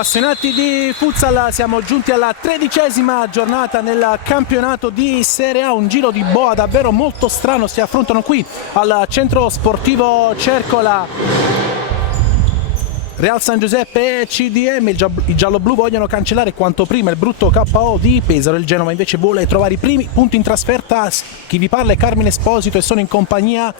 Appassionati di futsal, siamo giunti alla 13ª giornata nel campionato di Serie A, un giro di boa davvero molto strano si affrontano qui al centro sportivo Cercola. Real San Giuseppe e CDM, i gialloblu vogliono cancellare quanto prima il brutto KO di Pesaro, il Genova invece vuole trovare i primi punti in trasferta. Chi vi parla è Carmine Esposito e sono in compagnia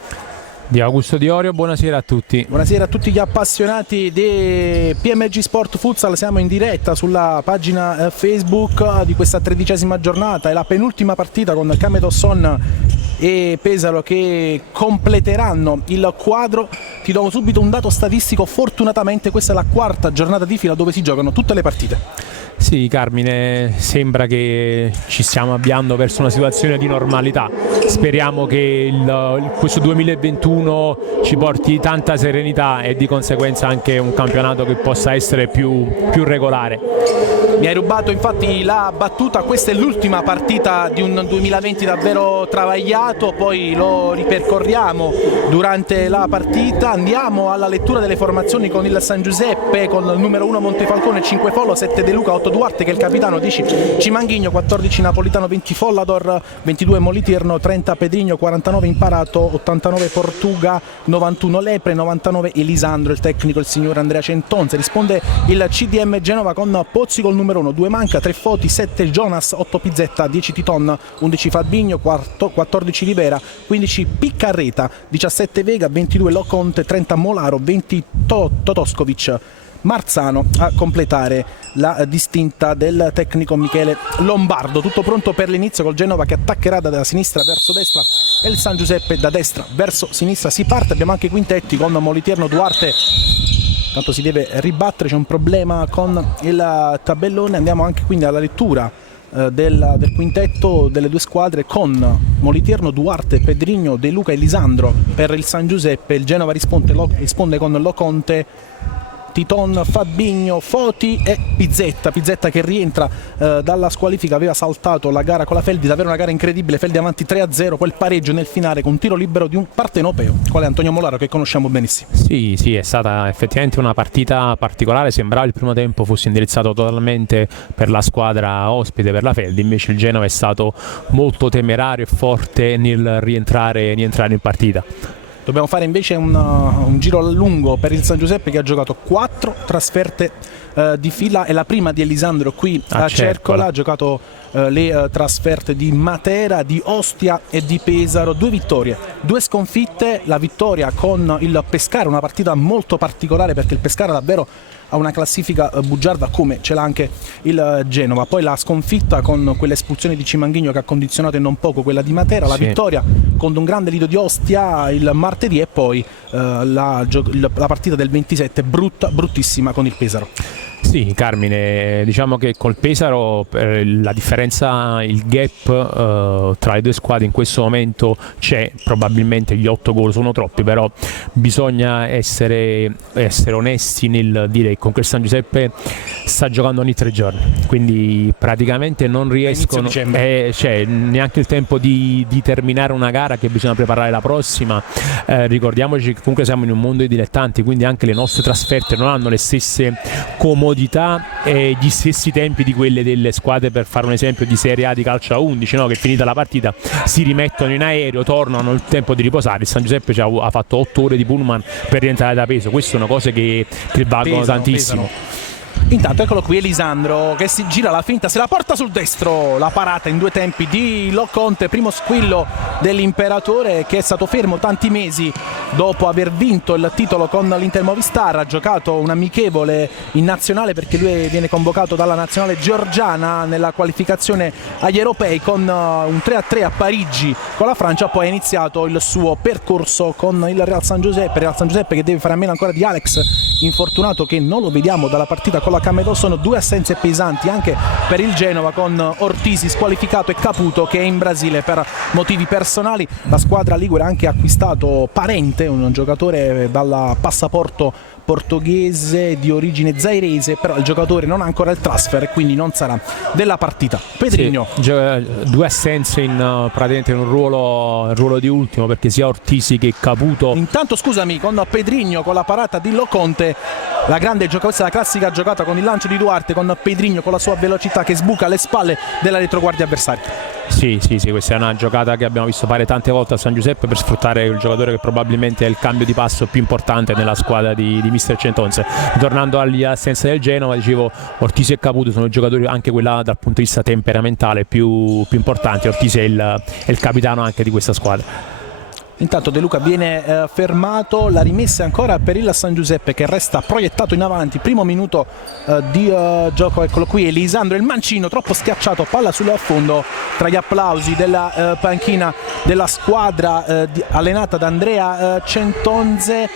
di Augusto Diorio. Buonasera a tutti. Buonasera a tutti gli appassionati di PMG Sport Futsal, siamo in diretta sulla pagina Facebook di questa 13ª giornata, è la penultima partita con Camedosson e Pesaro che completeranno il quadro. Ti do subito un dato statistico, fortunatamente questa è la 4ª giornata di fila dove si giocano tutte le partite. Sì, Carmine, sembra che ci stiamo avviando verso una situazione di normalità. Speriamo che questo 2021 ci porti tanta serenità e di conseguenza anche un campionato che possa essere più regolare. Mi hai rubato infatti la battuta, questa è l'ultima partita di un 2020 davvero travagliato, poi lo ripercorriamo durante la partita. Andiamo alla lettura delle formazioni con il San Giuseppe, con il numero 1 Montefalcone, 5 Follo, 7 De Luca, 8 Duarte che è il capitano, 10 Cimanghigno, 14 Napolitano, 20 Follador, 22 Molitirno, 30 Pedrigno, 49 Imparato, 89 Portuga, 91 Lepre, 99 Elisandro, il tecnico il signor Andrea Centonze. Risponde il CDM Genova con Pozzi col numero 1, 2 Manca, 3 Foti, 7 Jonas, 8 Pizzetta, 10 Titon, 11 Fabigno, 14 Rivera, 15 Piccarreta, 17 Vega, 22 Loconte, 30 Molaro, 20 Totoskovic, Marzano a completare la distinta del tecnico Michele Lombardo. Tutto pronto per l'inizio col Genova che attaccherà da sinistra verso destra e il San Giuseppe da destra verso sinistra. Si parte, abbiamo anche i quintetti con Moliterno, Duarte. Tanto si deve ribattere, c'è un problema con il tabellone. Andiamo anche quindi alla lettura del quintetto delle due squadre con Moliterno, Duarte, Pedrigno, De Luca e Lisandro per il San Giuseppe. Il Genova risponde con Loconte, Titon, Fabigno, Foti e Pizzetta che rientra dalla squalifica, aveva saltato la gara con la Feldi, davvero una gara incredibile, Feldi avanti 3-0, poi il pareggio nel finale con un tiro libero di un partenopeo, quale Antonio Molaro che conosciamo benissimo. Sì, è stata effettivamente una partita particolare, sembrava il primo tempo fosse indirizzato totalmente per la squadra ospite, per la Feldi, invece il Genova è stato molto temerario e forte nel rientrare in partita. Dobbiamo fare invece un giro lungo per il San Giuseppe che ha giocato 4 trasferte di fila, è la prima di Elisandro qui a Cercola, ha giocato le trasferte di Matera, di Ostia e di Pesaro, 2 vittorie, 2 sconfitte, la vittoria con il Pescara, una partita molto particolare perché il Pescara davvero ha una classifica bugiarda come ce l'ha anche il Genova, poi la sconfitta con quell'espulsione di Cimanghigno che ha condizionato e non poco quella di Matera, la vittoria con un grande lido di Ostia il martedì e poi la partita del 27 bruttissima con il Pesaro. Sì, Carmine, diciamo che col Pesaro la differenza, il gap tra le due squadre in questo momento c'è, probabilmente gli 8 gol sono troppi, però bisogna essere onesti nel dire che con quel San Giuseppe sta giocando ogni 3 giorni, quindi praticamente non riescono, cioè neanche il tempo di terminare una gara che bisogna preparare la prossima. Ricordiamoci che comunque siamo in un mondo di dilettanti, quindi anche le nostre trasferte non hanno le stesse comodità e gli stessi tempi di quelle delle squadre, per fare un esempio di Serie A di calcio a 11, no? Che finita la partita si rimettono in aereo, tornano, il tempo di riposare. Il San Giuseppe ha fatto 8 ore di pullman per rientrare da Pesaro, queste sono cose che valgono tantissimo. Intanto eccolo qui Elisandro che si gira la finta, se la porta sul destro, la parata in 2 tempi di Loconte, primo squillo dell'Imperatore che è stato fermo tanti mesi dopo aver vinto il titolo con l'Inter Movistar, ha giocato un amichevole in nazionale perché lui viene convocato dalla nazionale georgiana nella qualificazione agli europei con un 3-3 a Parigi con la Francia, poi ha iniziato il suo percorso con il Real San Giuseppe che deve fare a meno ancora di Alex infortunato che non lo vediamo dalla partita con la Camedò. Sono 2 assenze pesanti anche per il Genova con Ortisi squalificato e Caputo che è in Brasile per motivi personali. La squadra ligure ha anche acquistato Parente, un giocatore dal passaporto portoghese di origine zairese, però il giocatore non ha ancora il transfer e quindi non sarà della partita. Pedrigno, sì, 2 assenze praticamente in un ruolo di ultimo perché sia Ortisi che Caputo. Intanto scusami, con Pedrigno con la parata di Loconte è la grande giocata, questa è la classica giocata con il lancio di Duarte, con Pedrigno con la sua velocità che sbuca alle spalle della retroguardia avversaria. Sì, questa è una giocata che abbiamo visto fare tante volte a San Giuseppe per sfruttare il giocatore che probabilmente è il cambio di passo più importante nella squadra di Mister Centonze. Tornando agli assenza del Genova, dicevo, Ortisi e Caputo sono i giocatori anche quella dal punto di vista temperamentale più importanti. Ortisi è il capitano anche di questa squadra. Intanto De Luca viene fermato, la rimessa è ancora per il San Giuseppe che resta proiettato in avanti. Primo minuto di gioco, eccolo qui Elisandro, il mancino troppo schiacciato, palla sul fondo tra gli applausi della panchina della squadra allenata da Andrea Centonze,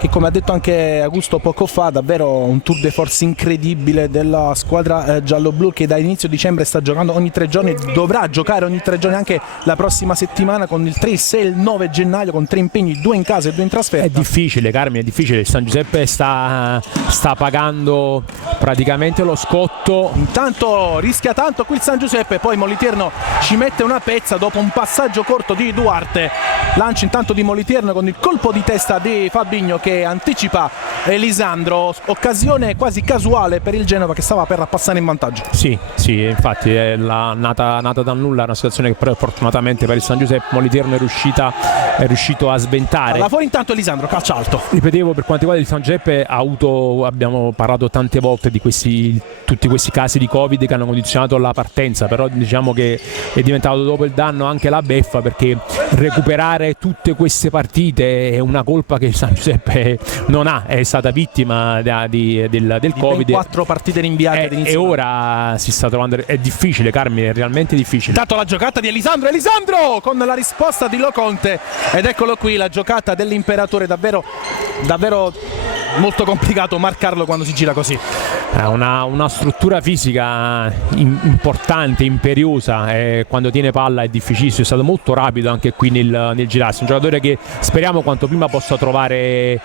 che come ha detto anche Augusto poco fa, davvero un tour de force incredibile della squadra giallo-blu, che da inizio dicembre sta giocando ogni 3 giorni, dovrà giocare ogni 3 giorni anche la prossima settimana, con il 3, 6 e il 9 gennaio, con 3 impegni, 2 in casa e 2 in trasferta. È difficile, Carmine, è difficile. Il San Giuseppe sta pagando praticamente lo scotto. Intanto rischia tanto qui il San Giuseppe, poi Moliterno ci mette una pezza dopo un passaggio corto di Duarte. Lancio intanto di Moliterno con il colpo di testa di Fabigno che anticipa Elisandro, occasione quasi casuale per il Genova che stava per passare in vantaggio. Sì, infatti è nata dal nulla, una situazione che però fortunatamente per il San Giuseppe Moliterno è riuscito a sventare. Alla fuori intanto Elisandro, calcio alto. Ripetevo, per quanto riguarda il San Giuseppe abbiamo parlato tante volte di tutti questi casi di Covid che hanno condizionato la partenza, però diciamo che è diventato dopo il danno anche la beffa, perché recuperare tutte queste partite è una colpa che il San Giuseppe non ha, è stata vittima del Covid. 4 partite rinviate e ora si sta trovando, è difficile, Carmine, è realmente difficile. Intanto la giocata di Elisandro con la risposta di Loconte, ed eccolo qui la giocata dell'imperatore, davvero molto complicato marcarlo quando si gira così. Una struttura fisica importante, imperiosa, quando tiene palla è difficilissimo, è stato molto rapido anche qui nel girarsi, un giocatore che speriamo quanto prima possa trovare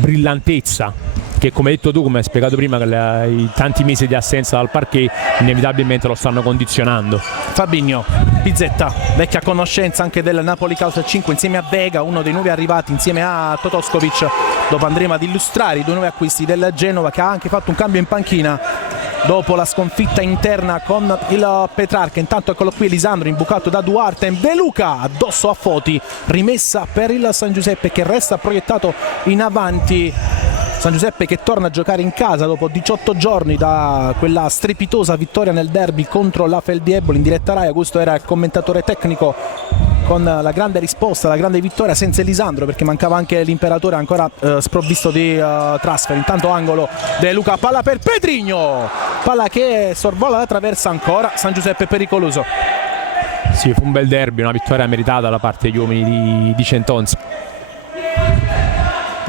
brillantezza, che come hai detto tu, come hai spiegato prima, che i tanti mesi di assenza dal parquet inevitabilmente lo stanno condizionando. Fabigno, Pizzetta, vecchia conoscenza anche del Napoli Calcio 5 insieme a Vega, uno dei nuovi arrivati insieme a Totoskovic. Dopo andremo ad illustrare i 2 nuovi acquisti del Genova, che ha anche fatto un cambio in panchina dopo la sconfitta interna con il Petrarca. Intanto eccolo qui Elisandro imbucato da Duarte, De Luca addosso a Foti, rimessa per il San Giuseppe che resta proiettato in avanti. San Giuseppe che torna a giocare in casa dopo 18 giorni da quella strepitosa vittoria nel derby contro la Feldieboli. In diretta Rai Augusto era il commentatore tecnico con la grande risposta, la grande vittoria senza Elisandro, perché mancava anche l'imperatore ancora sprovvisto di transfer. Intanto angolo De Luca, palla per Pedrigno, palla che sorvola la traversa, ancora San Giuseppe pericoloso. Sì, fu un bel derby, una vittoria meritata da parte degli uomini di Centonze.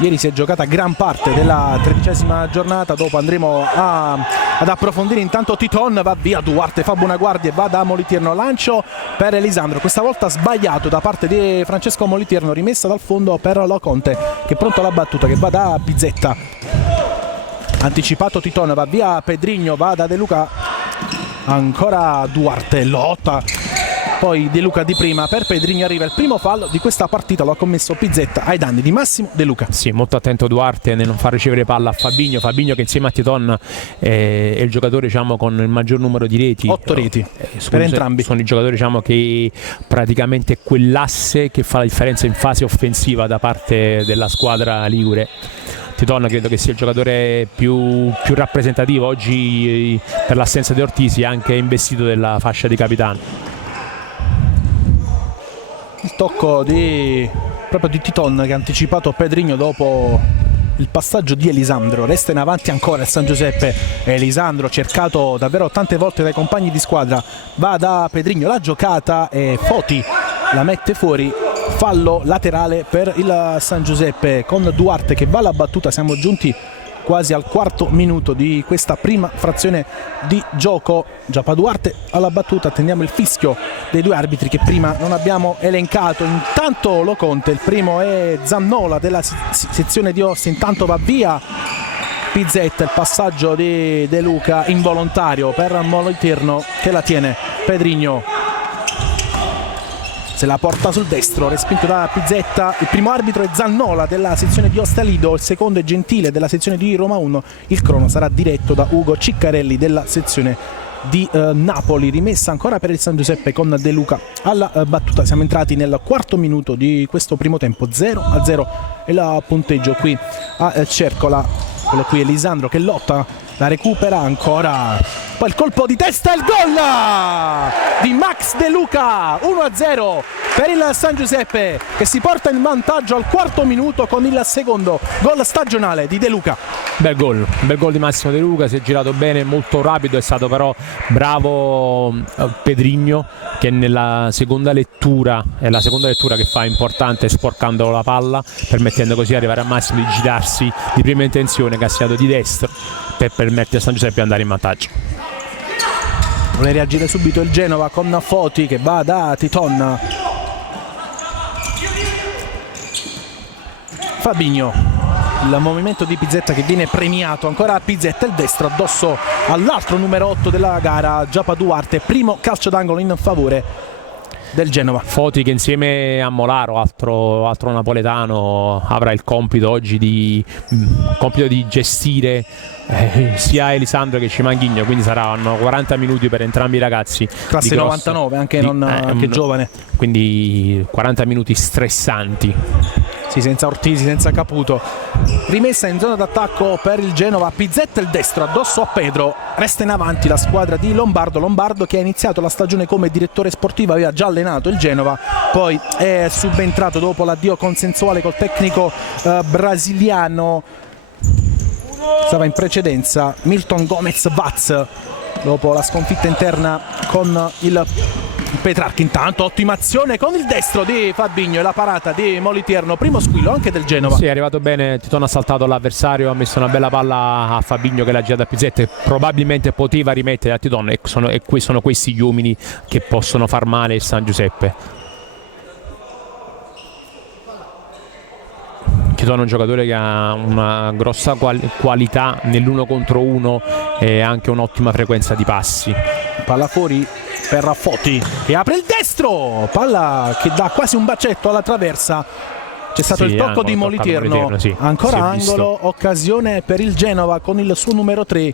Ieri si è giocata gran parte della 13ª giornata, dopo andremo ad approfondire. Intanto Titon va via, Duarte fa buona guardia e va da Moliterno, lancio per Elisandro, questa volta sbagliato da parte di Francesco Moliterno, rimessa dal fondo per Loconte che è pronto alla battuta, che va da Pizzetta, anticipato Titon, va via Pedrigno, va da De Luca, ancora Duarte, lotta poi De Luca di prima per Pedrigno, arriva il primo fallo di questa partita, lo ha commesso Pizzetta ai danni di Massimo De Luca. Sì, molto attento Duarte nel non far ricevere palla a Fabigno che insieme a Titon è il giocatore, diciamo, con il maggior numero di reti, 8 reti per entrambi. Sono i giocatori, diciamo, che praticamente quell'asse che fa la differenza in fase offensiva da parte della squadra ligure. Titon credo che sia il giocatore più rappresentativo oggi, per l'assenza di Ortisi, anche investito della fascia di capitano. Il tocco proprio di Titon che ha anticipato Pedrigno dopo il passaggio di Elisandro. Resta in avanti ancora il San Giuseppe. Elisandro cercato davvero tante volte dai compagni di squadra, va da Pedrigno, la giocata e Foti la mette fuori. Fallo laterale per il San Giuseppe con Duarte che va alla battuta. Siamo giunti quasi al 4° minuto di questa prima frazione di gioco. Giappa Duarte alla battuta, attendiamo il fischio dei 2 arbitri che prima non abbiamo elencato. Intanto Loconte, il primo è Zannola della sezione di Ostia, intanto va via Pizzetta, il passaggio di De Luca involontario per Moliterno che la tiene Pedrigno. se la porta sul destro, respinto da Pizzetta. Il primo arbitro è Zannola della sezione di Ostalido, il secondo è Gentile della sezione di Roma 1. Il crono sarà diretto da Ugo Ciccarelli della sezione di Napoli. Rimessa ancora per il San Giuseppe con De Luca alla battuta. Siamo entrati nel quarto minuto di questo primo tempo, 0-0 e il punteggio qui a Cercola. Quello qui è Lisandro che lotta, la recupera ancora, poi il colpo di testa e il gol di Max De Luca, 1-0 per il San Giuseppe che si porta in vantaggio al quarto minuto con il secondo gol stagionale di De Luca. Bel gol di Massimo De Luca, si è girato bene, molto rapido, è stato però bravo Pedrigno che nella seconda lettura, è la seconda lettura che fa importante, sporcando la palla, permettendo così di arrivare a Massimo di girarsi di prima intenzione, che ha segnato di destro per permettere a San Giuseppe di andare in vantaggio. Vuole reagire subito il Genova con Foti che va da Titon. Fabinho, il movimento di Pizzetta che viene premiato, ancora Pizzetta il destro addosso all'altro numero 8 della gara, Giapa Duarte, primo calcio d'angolo in favore del Genova. Foti che insieme a Molaro, altro napoletano, avrà il compito oggi di gestire sia Elisandro che Cimanghigno, quindi saranno 40 minuti per entrambi i ragazzi. Classe 99, anche giovane. Quindi 40 minuti stressanti. Sì, senza Ortisi, senza Caputo. Rimessa in zona d'attacco per il Genova, Pizzetta il destro addosso a Pedro. Resta in avanti la squadra di Lombardo che ha iniziato la stagione come direttore sportivo, aveva già allenato il Genova, poi è subentrato dopo l'addio consensuale col tecnico brasiliano. Stava in precedenza Milton Gomez Vaz dopo la sconfitta interna con il Petrarca. Intanto ottima azione con il destro di Fabinho e la parata di Moliterno, primo squillo anche del Genova. Sì, è arrivato bene, Titon ha saltato l'avversario, ha messo una bella palla a Fabinho che l'ha girata a Pizzetta e probabilmente poteva rimettere a Titon, e sono questi gli uomini che possono far male il San Giuseppe. Titon è un giocatore che ha una grossa qualità nell'uno contro uno e anche un'ottima frequenza di passi. Palla fuori per Foti che apre il destro, palla che dà quasi un bacetto alla traversa. C'è stato il tocco di Moliterno, sì, ancora angolo, occasione per il Genova con il suo numero 3.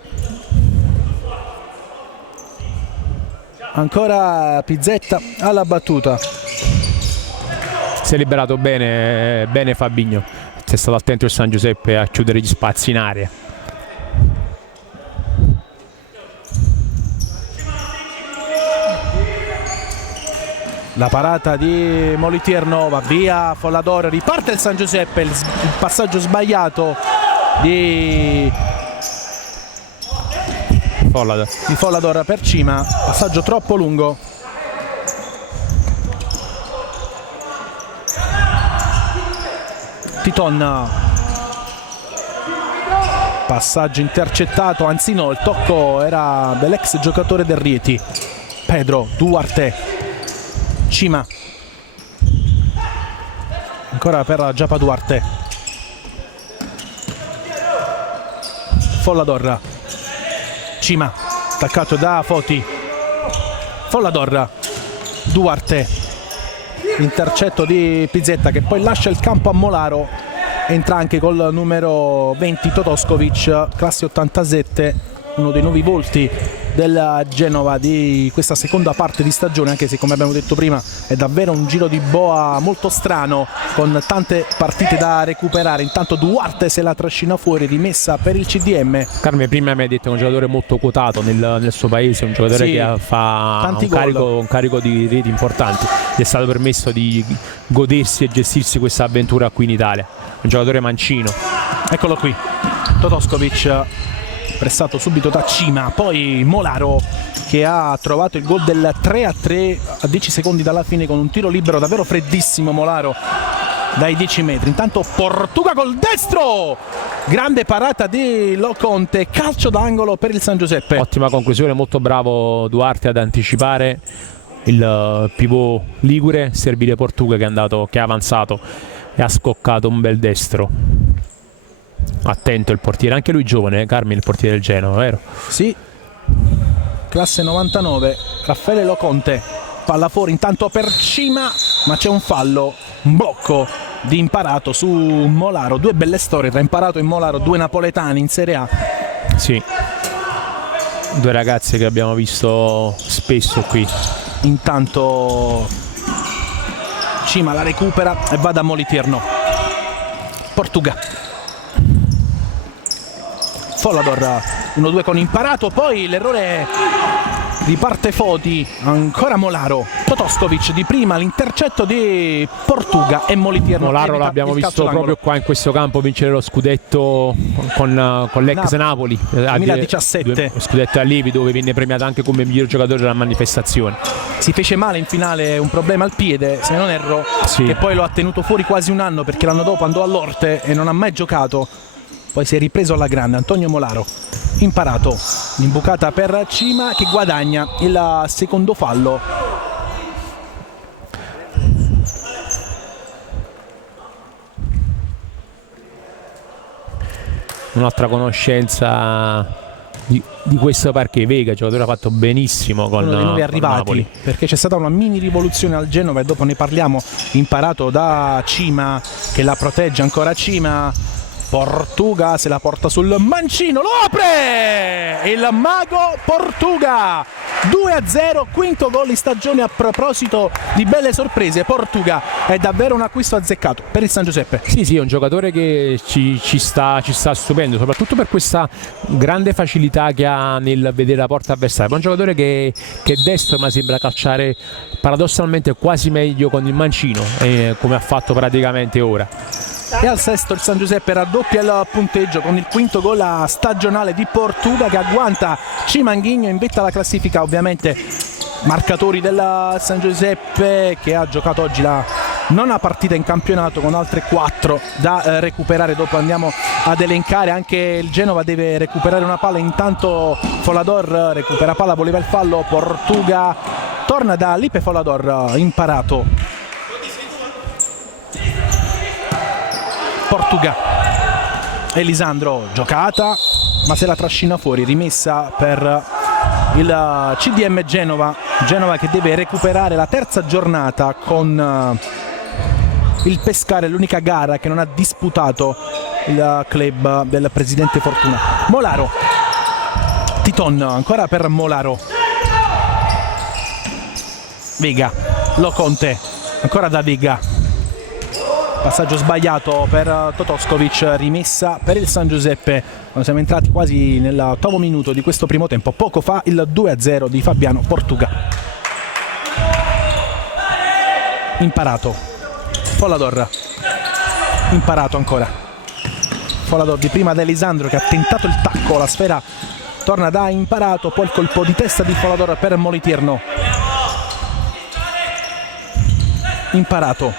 Ancora Pizzetta alla battuta. Si è liberato bene Fabinho, è stato attento il San Giuseppe a chiudere gli spazi in area. La parata di Moliterno, va via Follador, riparte il San Giuseppe, il passaggio sbagliato di Follador per Cima, passaggio troppo lungo. Titon, passaggio intercettato, anzi no, il tocco era dell'ex giocatore del Rieti. Pedro, Duarte, Cima, ancora per Giapa Duarte, Follador, Cima, attaccato da Foti, Follador, Duarte, intercetto di Pizzetta che poi lascia il campo a Molaro, entra anche col numero 20 Totoskovic, classe 87, uno dei nuovi volti del Genova di questa seconda parte di stagione, anche se come abbiamo detto prima è davvero un giro di boa molto strano con tante partite da recuperare. Intanto Duarte se la trascina fuori, rimessa per il CDM. Carme prima mi ha detto che è un giocatore molto quotato nel suo paese, un giocatore che fa un carico di reti importanti, gli è stato permesso di godersi e gestirsi questa avventura qui in Italia, un giocatore mancino. Eccolo qui Totoskovic, pressato subito da Cima, poi Molaro che ha trovato il gol del 3-3 a 10 secondi dalla fine con un tiro libero davvero freddissimo Molaro dai 10 metri. Intanto Portuga col destro, grande parata di Loconte, calcio d'angolo per il San Giuseppe. Ottima conclusione, molto bravo Duarte ad anticipare il pivot ligure, servire Portuga che è avanzato e ha scoccato un bel destro. Attento il portiere, anche lui giovane, Carmine, il portiere del Genova, vero? Sì, classe 99, Raffaele Loconte, palla fuori intanto per Cima, ma c'è un fallo, un blocco di Imparato su Molaro. Due belle storie tra Imparato e Molaro, due napoletani in Serie A. Sì, due ragazze che abbiamo visto spesso qui. Intanto Cima la recupera e va da Moliterno. Portuga, Follador 1-2 con Imparato, poi l'errore di parte Foti, ancora Molaro, Totoskovic di prima, l'intercetto di Portuga e Moliterno. Molaro l'abbiamo visto proprio qua in questo campo vincere lo scudetto con l'ex Napoli 2017, scudetto a Livi, dove venne premiato anche come miglior giocatore della manifestazione. Si fece male in finale, un problema al piede se non erro, sì, che poi lo ha tenuto fuori quasi un anno, perché l'anno dopo andò all'Orte e non ha mai giocato. Poi si è ripreso alla grande. Antonio Molaro. Imparato, l'imbucata per Cima che guadagna il secondo fallo. Un'altra conoscenza di questo parquet, Vega, giocatore ha fatto benissimo con uno dei nuovi arrivati, Napoli, perché c'è stata una mini rivoluzione al Genova e dopo ne parliamo. Imparato da Cima che la protegge ancora Cima. Portuga se la porta sul mancino, lo apre il mago Portuga, 2-0, quinto gol in stagione. A proposito di belle sorprese, Portuga è davvero un acquisto azzeccato per il San Giuseppe. Sì, è un giocatore che ci sta stupendo, soprattutto per questa grande facilità che ha nel vedere la porta avversaria. È un giocatore che è destro, ma sembra calciare paradossalmente quasi meglio con il mancino, come ha fatto praticamente ora. E al sesto il San Giuseppe raddoppia il punteggio con il quinto gol stagionale di Portuga, che agguanta Cimanghigno in vetta alla classifica. Ovviamente marcatori del San Giuseppe, che ha giocato oggi la nona partita in campionato con altre 4 da recuperare. Dopo andiamo ad elencare. Anche il Genova deve recuperare una palla, intanto Follador recupera palla, voleva il fallo. Portuga torna da Lipe Follador. Imparato, Portuga, Elisandro, giocata ma se la trascina fuori, rimessa per il CDM Genova che deve recuperare la terza giornata con il Pescara, l'unica gara che non ha disputato il club del presidente Fortuna. Molaro, Titon ancora per Molaro, Vega, Loconte ancora da Vega, passaggio sbagliato per Totoskovic, rimessa per il San Giuseppe quando siamo entrati quasi nell'8° minuto di questo primo tempo. Poco fa il 2-0 di Fabiano Portuga. Imparato, Follador, Imparato ancora, Follador di prima da Elisandro che ha tentato il tacco, la sfera torna da Imparato, poi il colpo di testa di Follador per Moliterno. Imparato,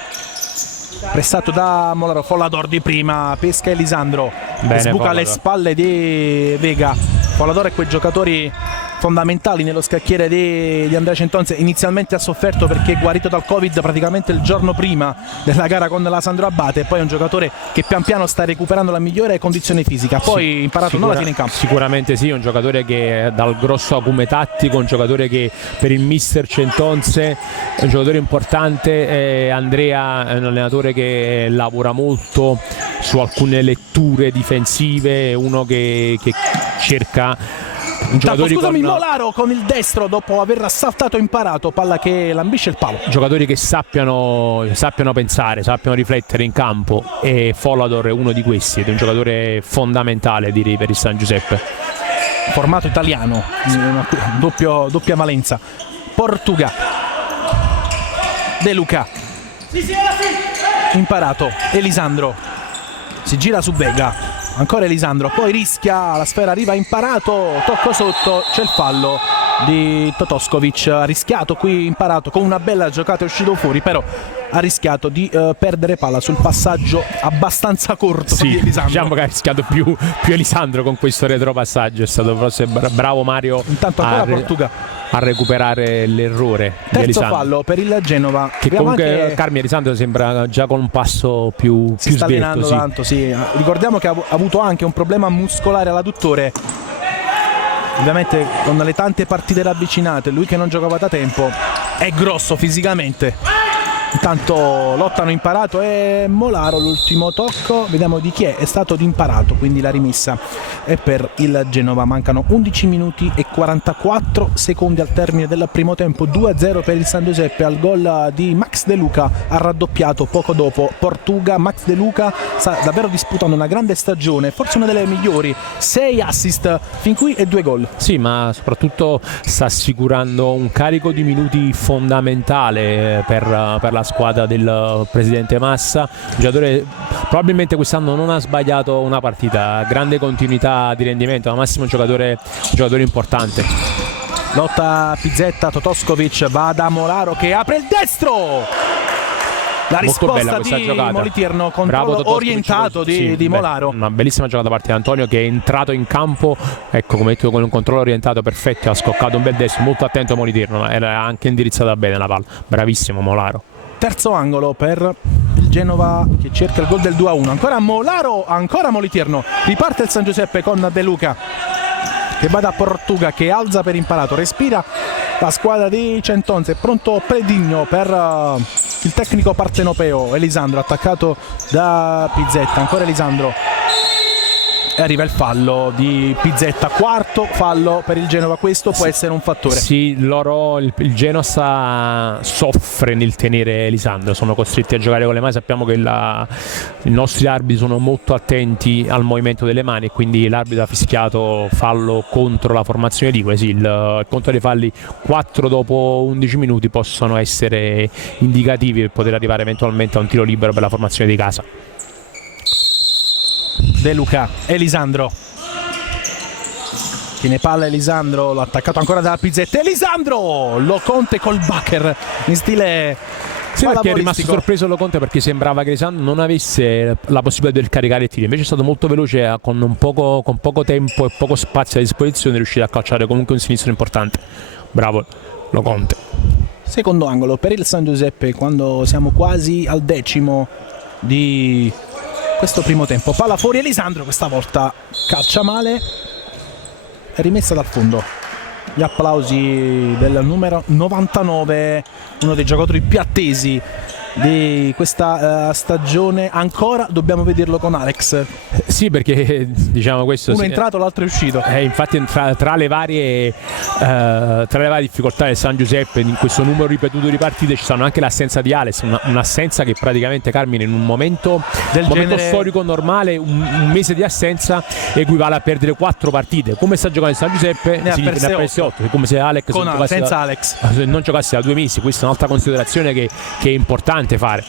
pressato da Molaro, Follador di prima, pesca Elisandro, sbuca Follador alle spalle di Vega. Follador è quei giocatori fondamentali nello scacchiere di Andrea Centonze. Inizialmente ha sofferto perché è guarito dal Covid praticamente il giorno prima della gara con la Sandro Abate, poi è un giocatore che pian piano sta recuperando la migliore condizione fisica. Poi Imparato non la tiene in campo. Sicuramente sì, è un giocatore che dal grosso acume tattico, un giocatore che per il mister Centonze è un giocatore importante. Andrea è un allenatore che lavora molto su alcune letture difensive, uno che cerca Scusami, Molaro con il destro dopo aver saltato Imparato, palla che lambisce il palo. Giocatori che sappiano pensare, sappiano riflettere in campo, e Follador è uno di questi ed è un giocatore fondamentale, direi, per il San Giuseppe. Formato italiano, doppia valenza. Portuga, De Luca, Imparato, Elisandro si gira su Vega, ancora Elisandro, poi rischia, la sfera arriva a Imparato, tocco sotto, c'è il fallo di Totoskovic. Ha rischiato qui Imparato con una bella giocata, è uscito fuori, però ha rischiato di perdere palla sul passaggio abbastanza corto di Elisandro. Diciamo che ha rischiato più Elisandro con questo retropassaggio, è stato forse bravo Mario. Intanto ancora Portuga a recuperare l'errore. Terzo fallo per il Genova, che comunque Carmi Elisandro sembra già con un passo più si sta svelto, allenando tanto, sì. Ricordiamo che ha avuto anche un problema muscolare all'adduttore, ovviamente con le tante partite ravvicinate, lui che non giocava da tempo, è grosso fisicamente. Intanto lotta hanno imparato e Molaro l'ultimo tocco, vediamo di chi è stato di imparato, quindi la rimessa è per il Genova. Mancano 11 minuti e 44 secondi al termine del primo tempo, 2-0 per il San Giuseppe. Al gol di Max De Luca ha raddoppiato poco dopo Portuga. Max De Luca sta davvero disputando una grande stagione, forse una delle migliori, 6 assist fin qui e 2 gol. Sì, ma soprattutto sta assicurando un carico di minuti fondamentale per la squadra del presidente Massa. Il giocatore probabilmente quest'anno non ha sbagliato una partita, grande continuità di rendimento, al massimo un giocatore importante. Lotta Pizzetta, Totoskovic va da Molaro che apre il destro. La risposta di Moliterno, controllo orientato di Molaro. Una bellissima giocata da parte di Antonio, che è entrato in campo, ecco, come detto, con un controllo orientato perfetto, ha scoccato un bel destro, molto attento a Moliterno, era anche indirizzata bene la palla, bravissimo Molaro. Terzo angolo per il Genova che cerca il gol del 2-1. Ancora Molaro, ancora Moliterno. Riparte il San Giuseppe con De Luca che va da Portuga, che alza per imparato, respira la squadra di Centonze. È pronto Predigno per il tecnico partenopeo. Elisandro attaccato da Pizzetta, ancora Elisandro. E arriva il fallo di Pizzetta, quarto fallo per il Genova. Questo può essere un fattore. Sì, il Genoa soffre nel tenere Elisandro, sono costretti a giocare con le mani. Sappiamo che i nostri arbitri sono molto attenti al movimento delle mani e quindi l'arbitro ha fischiato fallo contro la formazione di Sì, il conto dei falli 4 dopo 11 minuti possono essere indicativi per poter arrivare eventualmente a un tiro libero per la formazione di casa. De Luca, Elisandro tiene palla, Elisandro, l'ha attaccato ancora da Pizzetta, Elisandro, Loconte col backer in stile perché è rimasto sorpreso Loconte, perché sembrava che Elisandro non avesse la possibilità di caricare il tiro, invece è stato molto veloce, con poco tempo e poco spazio a disposizione è riuscito a calciare comunque un sinistro importante. Bravo Loconte. Secondo angolo per il San Giuseppe quando siamo quasi al decimo di questo primo tempo. Palla fuori, Elisandro questa volta calcia male, è rimessa dal fondo. Gli applausi del numero 99, uno dei giocatori più attesi di questa stagione. Ancora dobbiamo vederlo con Alex. Sì, perché diciamo questo uno è entrato, l'altro è uscito. Infatti tra le varie difficoltà del San Giuseppe in questo numero ripetuto di partite ci sono anche l'assenza di Alex, un'assenza che praticamente, Carmine, in un momento storico normale, un mese di assenza equivale a perdere 4 partite. Come sta giocando il San Giuseppe ne ha perse 8. È come se Alex senza Alex non giocasse da 2 mesi. Questa è un'altra considerazione che è importante fare.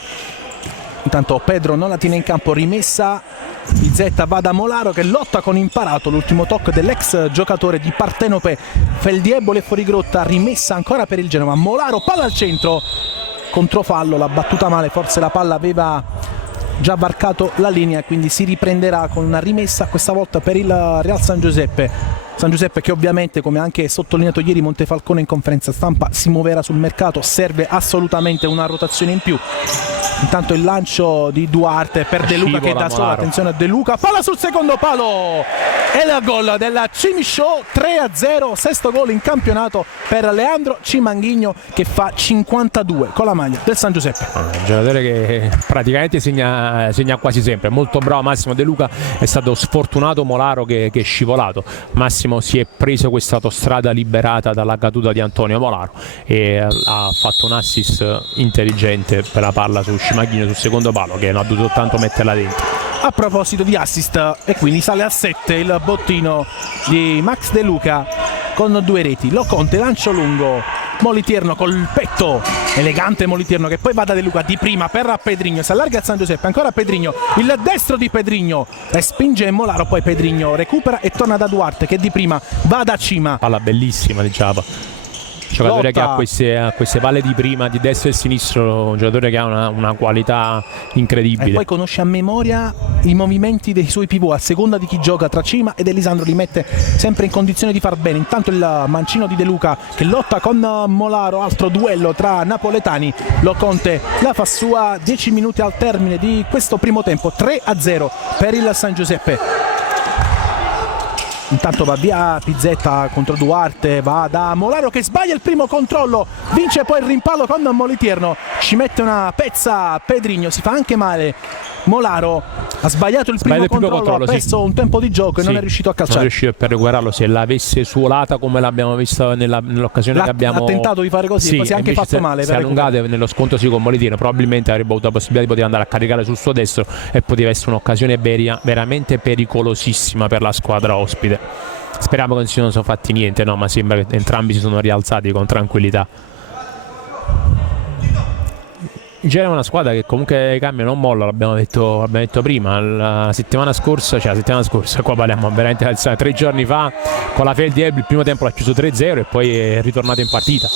Intanto Pedro non la tiene in campo, rimessa. Pizzetta va da Molaro che lotta con imparato, l'ultimo tocco dell'ex giocatore di Partenope. Feldiebole fuori grotta, rimessa ancora per il Genova. Molaro, palla al centro, controfallo, l'ha battuta male, forse la palla aveva già varcato la linea, quindi si riprenderà con una rimessa questa volta per il Real San Giuseppe. San Giuseppe che ovviamente, come anche sottolineato ieri Montefalcone in conferenza stampa, si muoverà sul mercato, serve assolutamente una rotazione in più. Intanto il lancio di Duarte per De Luca che dà solo, attenzione a De Luca, palla sul secondo palo e il gol della Cimisciò, 3-0, sesto gol in campionato per Leandro Cimanghigno che fa 52 con la maglia del San Giuseppe. Un giocatore che praticamente segna quasi sempre, molto bravo Massimo. De Luca è stato sfortunato, Molaro che è scivolato. Massimo si è preso questa autostrada liberata dalla caduta di Antonio Molaro e ha fatto un assist intelligente per la palla su Cimanghigno sul secondo palo, che non ha dovuto tanto metterla dentro. A proposito di assist, e quindi sale a 7 il bottino di Max De Luca con 2 reti. Loconte, lancio lungo, Moliterno col petto, elegante Moliterno che poi va da De Luca di prima per Pedrigno, si allarga a San Giuseppe, ancora Pedrigno, il destro di Pedrigno e spinge Molaro, poi Pedrigno recupera e torna da Duarte che di prima va da Cima. Palla bellissima di Giava. Giocatore che ha queste palle di prima, di destra e sinistro, un giocatore che ha una qualità incredibile. E poi conosce a memoria i movimenti dei suoi pivot, a seconda di chi gioca tra Cima ed Elisandro li mette sempre in condizione di far bene. Intanto il mancino di De Luca che lotta con Molaro, altro duello tra napoletani. Loconte la fa sua, 10 minuti al termine di questo primo tempo, 3-0 per il San Giuseppe. Intanto va via Pizzetta contro Duarte, va da Molaro che sbaglia il primo controllo, vince poi il rimpallo con Moliterno ci mette una pezza Pedrinho, si fa anche male Molaro, ha sbagliato il primo controllo, ha perso un tempo di gioco e non è riuscito a calciare. Non è riuscito per recuperarlo, se l'avesse suolata come l'abbiamo visto nell'occasione che abbiamo... Ha tentato di fare così, poi si è anche fatto male. Si è allungate nello scontro con Molitino, probabilmente avrebbe avuto la possibilità di poter andare a caricare sul suo destro e poteva essere un'occasione veramente pericolosissima per la squadra ospite. Speriamo che non si sono fatti niente, no, ma sembra che entrambi si sono rialzati con tranquillità. Genova è una squadra che comunque cambia, non molla, l'abbiamo detto prima. La settimana scorsa, qua parliamo veramente 3 giorni fa, con la Feldi il primo tempo l'ha chiuso 3-0 e poi è ritornato in partita.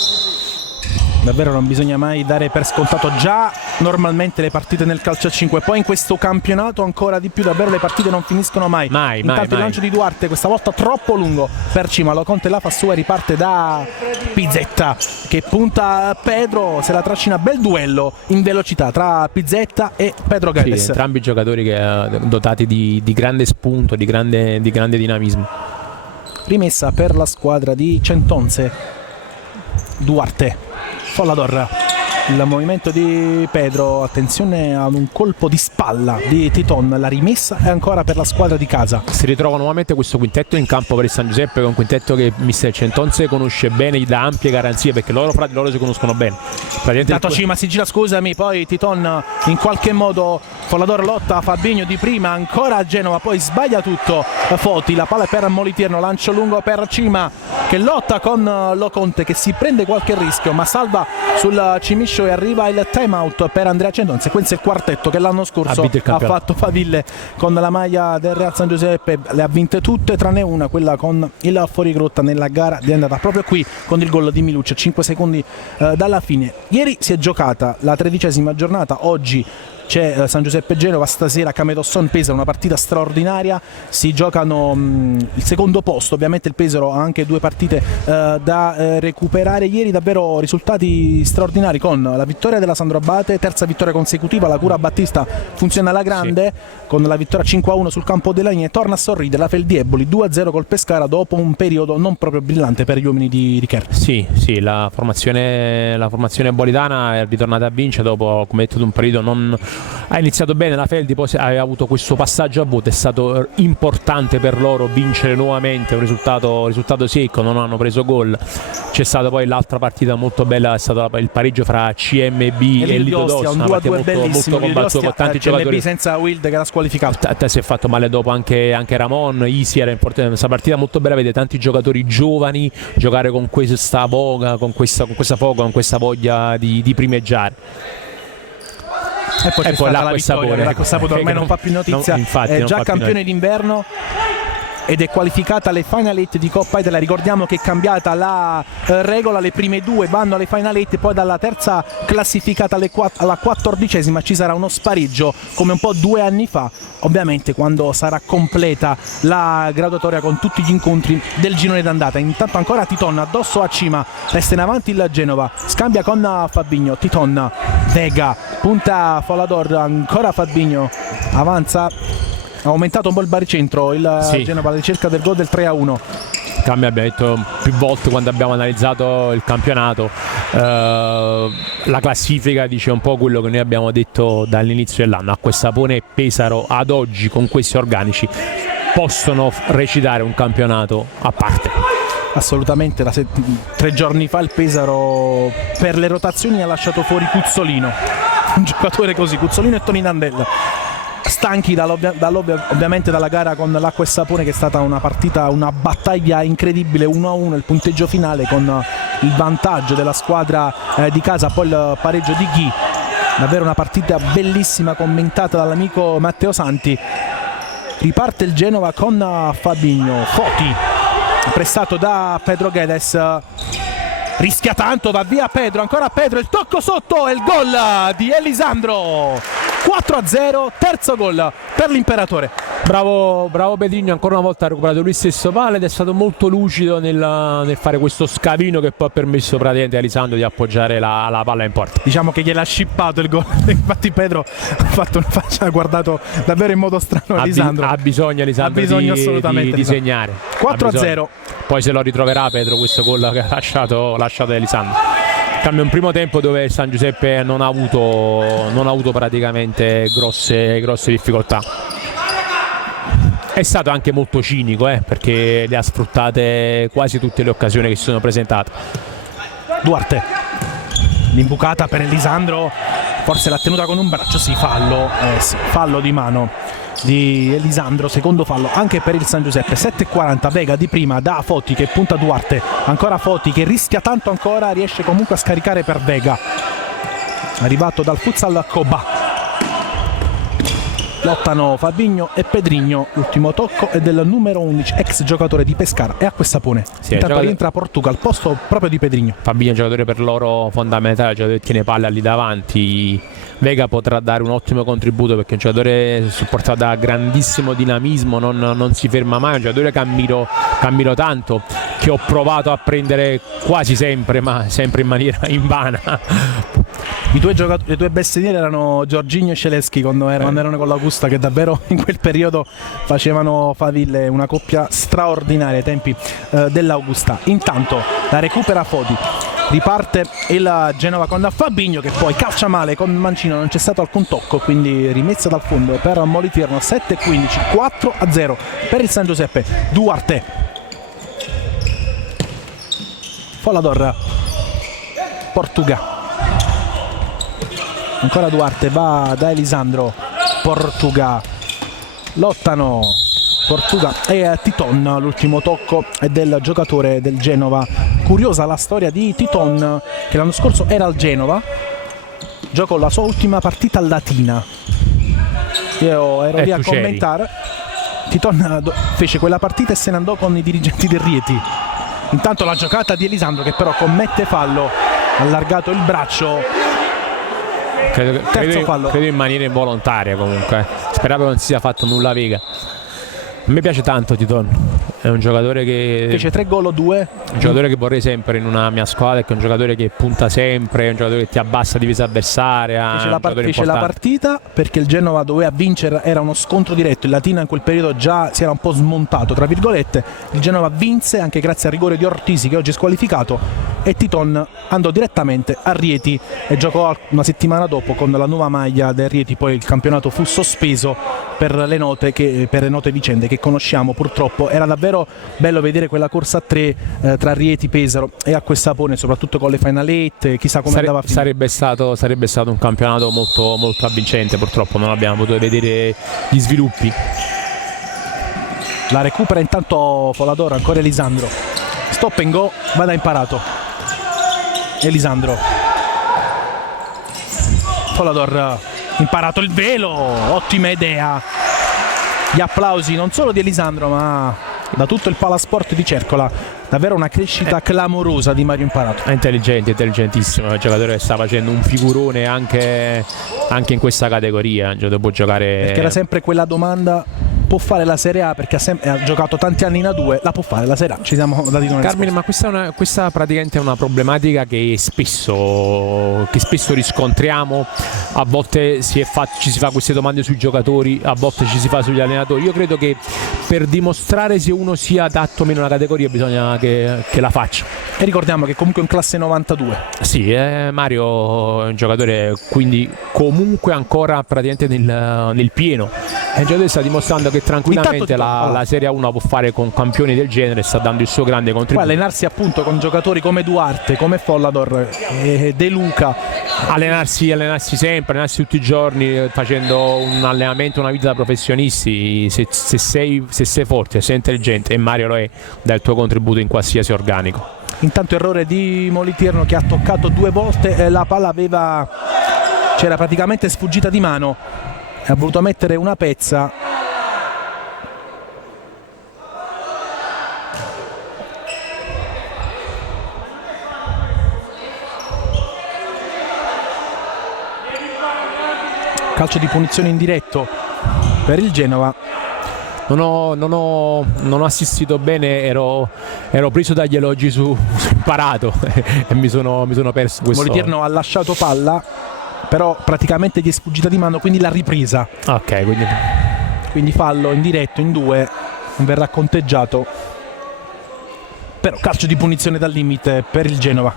Davvero non bisogna mai dare per scontato già normalmente le partite nel calcio a 5, poi in questo campionato ancora di più, davvero le partite non finiscono mai. Intanto il lancio di Duarte, questa volta troppo lungo per Cima, lo Conte la fa sua e riparte da Pizzetta che punta Pedro, se la trascina, bel duello in velocità tra Pizzetta e Pedro Guedes. Sì, entrambi i giocatori dotati di grande spunto, di grande dinamismo. Rimessa per la squadra di Centonze. Duarte, Follador, il movimento di Pedro, attenzione a un colpo di spalla di Titon, la rimessa è ancora per la squadra di casa. Si ritrova nuovamente questo quintetto in campo per il San Giuseppe, che è un quintetto che mister Centonze conosce bene, gli dà ampie garanzie perché loro fra di loro si conoscono bene. Intanto Cima si gira, scusami, poi Titon in qualche modo, Follador lotta, Fabinho di prima, ancora a Genova, poi sbaglia tutto Foti, la palla per Moliterno, lancio lungo per Cima che lotta con Loconte che si prende qualche rischio ma salva sul Cimiscio e arriva il time out per Andrea Centonze. Questo è il quartetto che l'anno scorso ha fatto faville con la maglia del Real San Giuseppe, le ha vinte tutte tranne una, quella con il fuorigrotta nella gara di andata proprio qui con il gol di Milucci 5 secondi dalla fine. Ieri si è giocata la 13ª giornata, oggi c'è San Giuseppe Genova, stasera Camedosson Pesaro, una partita straordinaria, si giocano il secondo posto, ovviamente il Pesaro ha anche 2 partite da recuperare. Ieri davvero risultati straordinari con la vittoria della Sandro Abate, terza vittoria consecutiva, la Cura Battista funziona alla grande, sì, con la vittoria 5-1 sul campo della linea, torna a sorridere la Feldieboli 2-0 col Pescara dopo un periodo non proprio brillante per gli uomini di Richer. Sì, la formazione bolitana è ritornata a vincere dopo, come detto, un periodo non... Ha iniziato bene la Feldi, poi aveva avuto questo passaggio a vuoto, è stato importante per loro vincere nuovamente, un risultato secco, non hanno preso gol. C'è stata poi l'altra partita molto bella, è stato il pareggio fra CMB e Lido Dosso, un 2-2 molto combattuto con tanti giocatori senza Wild che era squalificato. Si è fatto male dopo anche Ramon, Isi era importante, questa partita molto bella, vede tanti giocatori giovani giocare con questa voglia, con questa voglia di primeggiare. E poi c'è stata la vittoria, l'acqua sapore ormai non fa più notizia, è già campione d'inverno ed è qualificata alle Final 8 di Coppa Italia. Ricordiamo che è cambiata la regola, le prime 2 vanno alle Final 8, poi dalla terza classificata alla 14ª ci sarà uno spareggio come un po' 2 anni fa, ovviamente quando sarà completa la graduatoria con tutti gli incontri del girone d'andata. Intanto ancora Titon addosso a Cima, resta in avanti il Genova, scambia con Fabinho, Titon, Vega, punta Follador, ancora Fabinho, avanza, ha aumentato un po' il baricentro il Genova alla ricerca del gol del 3-1. Come abbiamo detto più volte quando abbiamo analizzato il campionato, la classifica dice un po' quello che noi abbiamo detto dall'inizio dell'anno. Acquestapone e Pesaro ad oggi con questi organici possono recitare un campionato a parte. Assolutamente, 3 giorni fa il Pesaro per le rotazioni ha lasciato fuori Cuzzolino, un giocatore così, Cuzzolino e Toni Dandella, stanchi ovviamente dalla gara con l'Acqua e Sapone, che è stata una partita, una battaglia incredibile, 1-1 il punteggio finale con il vantaggio della squadra di casa, poi il pareggio di Ghi. Davvero una partita bellissima commentata dall'amico Matteo Santi. Riparte il Genova con Fabinho, Foti prestato da Pedro Guedes, rischia tanto, va via Pedro, ancora Pedro, il tocco sotto e il gol di Elisandro, 4-0, terzo gol per l'Imperatore. Bravo Pedrinho, ancora una volta ha recuperato lui stesso palla ed è stato molto lucido nel fare questo scavino che poi ha permesso praticamente a Elisandro di appoggiare la palla in porta. Diciamo che gliel'ha scippato il gol, infatti Pedro ha fatto una faccia, ha guardato davvero in modo strano Elisandro. Ha bisogno Elisandro assolutamente di segnare. 4-0. Poi se lo ritroverà Pedro questo gol che ha lasciato Elisandro. Cambia un primo tempo dove il San Giuseppe non ha avuto praticamente grosse difficoltà. È stato anche molto cinico, perché le ha sfruttate quasi tutte le occasioni che si sono presentate. Duarte, l'imbucata per Elisandro, forse l'ha tenuta con un braccio, sì, fallo, sì, fallo di mano di Elisandro, secondo fallo anche per il San Giuseppe. 7:40, Vega di prima da Foti che punta Duarte, ancora Foti che rischia tanto ancora, riesce comunque a scaricare per Vega, arrivato dal futsal Coba. Lottano Fabigno e Pedrigno, l'ultimo tocco è del numero 11, ex giocatore di Pescara e Acqua e Sapone. Sì, intanto rientra Portuga al posto proprio di Pedrigno. Fabigno è un giocatore per loro fondamentale, giocatore che tiene palla lì davanti. Vega potrà dare un ottimo contributo perché è un giocatore supportato da grandissimo dinamismo, non si ferma mai, è un giocatore che ammiro tanto, che ho provato a prendere quasi sempre, ma sempre in maniera invana. I due bestinieri erano Giorginio e Celeschi quando erano con l'Augusta, che davvero in quel periodo facevano faville, una coppia straordinaria ai tempi dell'Augusta. Intanto la recupera Foti, riparte il Genova con Fabigno che poi calcia male con Mancino, non c'è stato alcun tocco, quindi rimessa dal fondo per Moliterno. 7:15, 4-0 per il San Giuseppe. Duarte, Follador, Portuga, ancora Duarte, va da Elisandro, Portuga, lottano Portuga e Titon, l'ultimo tocco è del giocatore del Genova. Curiosa la storia di Titon, che l'anno scorso era al Genova, giocò la sua ultima partita a Latina, io ero lì a commentare. Titon fece quella partita e se ne andò con i dirigenti del Rieti. Intanto la giocata di Elisandro che però commette fallo, allargato il braccio. Credo in maniera involontaria comunque, speravo non si sia fatto nulla Vega. A me piace tanto Titon, è un giocatore che fece 3 gol o 2, un giocatore che vorrei sempre in una mia squadra, che è un giocatore che punta sempre, è un giocatore che ti abbassa difesa avversaria. Fece la partita perché il Genova doveva vincere, era uno scontro diretto, il Latina in quel periodo già si era un po' smontato tra virgolette, il Genova vinse anche grazie al rigore di Ortisi che oggi è squalificato, e Titon andò direttamente a Rieti e giocò una settimana dopo con la nuova maglia del Rieti. Poi il campionato fu sospeso per le note vicende che conosciamo purtroppo. Era davvero bello vedere quella corsa a 3 tra Rieti, Pesaro e Acqua e Sapone, soprattutto con le finalette, chissà come andava a finire. Sarebbe stato un campionato molto, molto avvincente, purtroppo non abbiamo potuto vedere gli sviluppi. La recupera intanto Folador, ancora Elisandro, stop and go, vada imparato Elisandro, Folador, imparato il velo, ottima idea. Gli applausi non solo di Elisandro ma da tutto il Palasport di Cercola, davvero una crescita clamorosa di Mario Imparato. È intelligentissimo, è un giocatore che sta facendo un figurone anche in questa categoria, può giocare. Perché era sempre quella domanda: può fare la Serie A? Perché ha giocato tanti anni in A2, la può fare la Serie A, ci siamo dati una Carmine, ma questa praticamente è una problematica che spesso riscontriamo. A volte ci si fa queste domande sui giocatori, a volte ci si fa sugli allenatori. Io credo che per dimostrare se uno sia adatto o meno alla categoria bisogna che la faccia. E ricordiamo che comunque è in classe 92. Sì, Mario è un giocatore quindi comunque ancora praticamente nel pieno. È un giocatore che sta dimostrando che tranquillamente la Serie A1 può fare con campioni del genere, sta dando il suo grande contributo. Poi allenarsi appunto con giocatori come Duarte, come Follador, De Luca, allenarsi sempre, allenarsi tutti i giorni, facendo un allenamento, una vita da professionisti. Se sei forte, se sei intelligente, e Mario lo è, dà il tuo contributo in qualsiasi organico. Intanto errore di Moliterno che ha toccato 2 volte, la palla c'era praticamente sfuggita di mano, ha voluto mettere una pezza. Calcio di punizione in diretto per il Genova. Non ho assistito bene, ero preso dagli elogi su Imparato e mi sono perso questo. Moliterno ha lasciato palla, però praticamente gli è sfuggita di mano, quindi l'ha ripresa. Ok, quindi fallo in diretto in 2, non verrà conteggiato, però calcio di punizione dal limite per il Genova.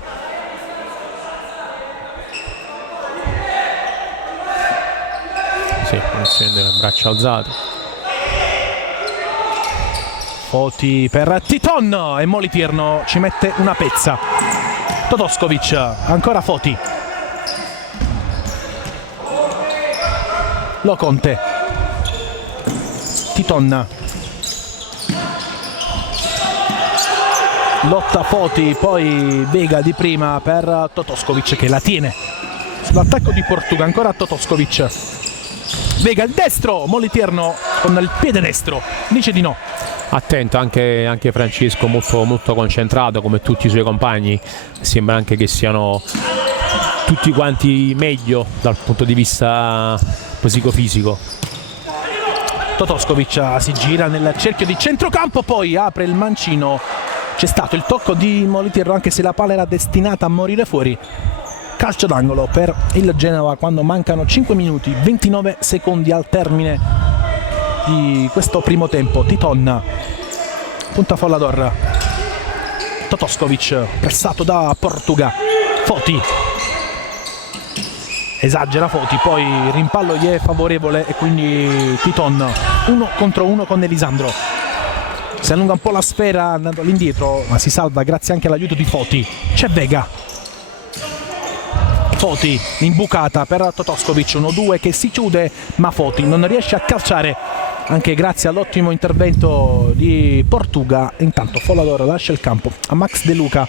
sì, posizione del braccio alzato. Foti per Titon e Molitirno ci mette una pezza. Totoskovic, ancora Foti. Loconte. Titon. Lotta Foti, poi Vega di prima per Totoskovic che la tiene. L'attacco di Portuga, ancora Totoskovic. Vega il destro, Molitirno con il piede destro, dice di no. Attento anche Francesco, molto concentrato come tutti i suoi compagni. Sembra anche che siano tutti quanti meglio dal punto di vista psicofisico. Totoskovic si gira nel cerchio di centrocampo, poi apre il mancino. C'è stato il tocco di Molitirno anche se la palla era destinata a morire fuori. Calcio d'angolo per il Genova quando mancano 5 minuti 29 secondi al termine di questo primo tempo. Titon, punta Follador. Totoskovic pressato da Portuga. Foti esagera Foti, poi il rimpallo gli è favorevole e quindi Titon 1 contro 1 con Elisandro. Si allunga un po' la sfera andando all'indietro, ma si salva grazie anche all'aiuto di Foti. C'è Vega. Foti in bucata per Totoskovic, 1-2 che si chiude, ma Foti non riesce a calciare anche grazie all'ottimo intervento di Portuga. Intanto Follador lascia il campo a Max De Luca.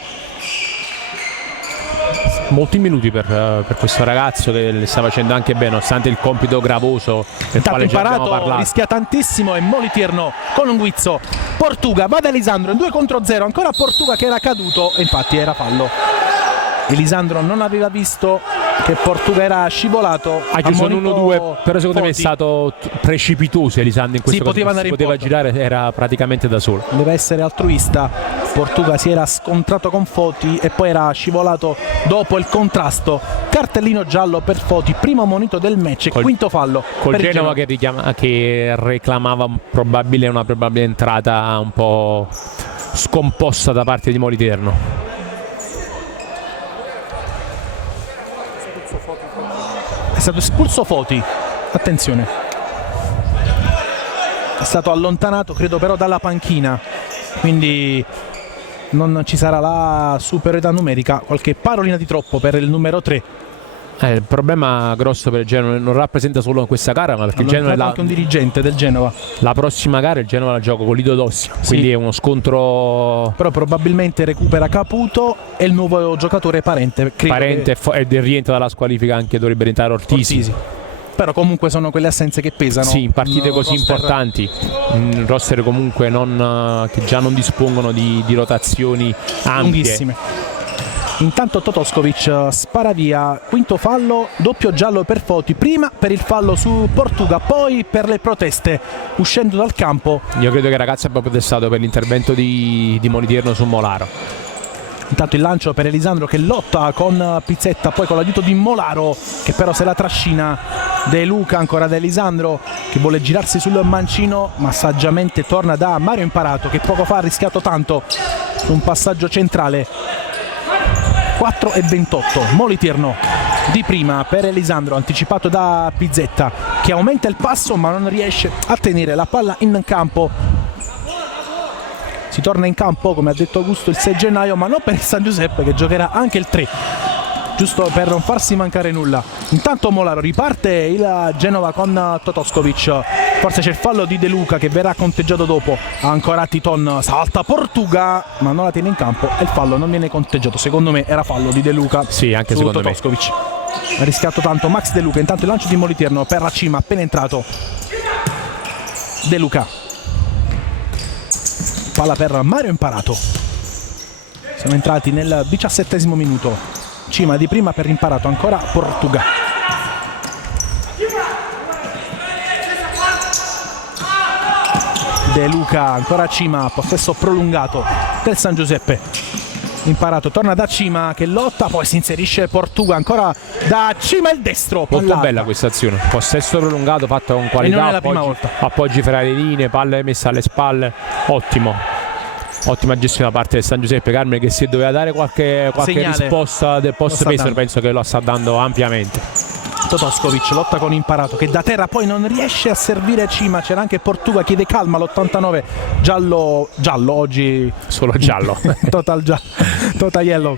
Molti minuti per questo ragazzo che le sta facendo anche bene nonostante il compito gravoso del quale già abbiamo parlato. Rischia tantissimo e Molitirno con un guizzo. Portuga va da Elisandro in 2 contro 0, ancora Portuga che era caduto e infatti era fallo. Elisandro non aveva visto che Portuga era scivolato, ha chiuso 1-2, però secondo me è stato precipitoso Elisandro in questo caso. Poteva girare, era praticamente da solo. Deve essere altruista. Portuga si era scontrato con Foti e poi era scivolato dopo il contrasto. Cartellino giallo per Foti, primo monito del match, quinto fallo col Genova che reclamava una probabile entrata un po' scomposta da parte di Molitirno. È stato espulso Foti, attenzione, è stato allontanato credo però dalla panchina, quindi non ci sarà la superiorità numerica, qualche parolina di troppo per il numero 3. Il problema grosso per il Genova non rappresenta solo questa gara, ma perché il Genova è anche un dirigente del Genova. La prossima gara il Genova la gioca con Lido Dossi, quindi è uno scontro. Però probabilmente recupera Caputo e il nuovo giocatore Parente. E rientra dalla squalifica anche dovrebbe rientrare Ortisi. Però comunque sono quelle assenze che pesano. Sì, in partite così importanti, roster comunque che già non dispongono di rotazioni ampie. Lunghissime. Intanto Totoskovic spara via, quinto fallo, doppio giallo per Foti, prima per il fallo su Portuga, poi per le proteste uscendo dal campo. Io credo che il ragazzo abbia protestato per l'intervento di Molitirno su Molaro. Intanto il lancio per Elisandro che lotta con Pizzetta, poi con l'aiuto di Molaro che però se la trascina. De Luca ancora da Elisandro che vuole girarsi sul mancino ma saggiamente torna da Mario Imparato che poco fa ha rischiato tanto su un passaggio centrale. 4:28, Molitirno di prima per Elisandro, anticipato da Pizzetta che aumenta il passo ma non riesce a tenere la palla in campo. Si torna in campo come ha detto Augusto il 6 gennaio, ma non per il San Giuseppe che giocherà anche il 3, giusto per non farsi mancare nulla. Intanto Molaro riparte il Genova con Totoskovic, forse c'è il fallo di De Luca che verrà conteggiato dopo. Ancora Titon, salta Portuga ma non la tiene in campo e il fallo non viene conteggiato. Secondo me era fallo di De Luca. Sì, anche su secondo Totoskovic. Ha rischiato tanto Max De Luca. Intanto il lancio di Molitirno per la cima appena entrato. De Luca, palla per Mario Imparato. Siamo entrati nel 17° minuto. Cima di prima per Imparato, ancora Portuga. De Luca, ancora Cima, possesso prolungato del San Giuseppe. Imparato, torna da Cima che lotta, poi si inserisce Portuga, ancora da Cima il destro. Molto bella questa azione, possesso prolungato fatto con qualità, e non è la prima volta. Appoggi fra le linee, palle messe alle spalle, ottimo. Ottima gestione da parte del San Giuseppe. Carmine che se doveva dare qualche risposta del post Pesaro penso che lo sta dando ampiamente. Totoskovic lotta con Imparato che da terra poi non riesce a servire Cima. C'era anche Portuga, chiede calma all'89. Giallo oggi, solo giallo. total yellow.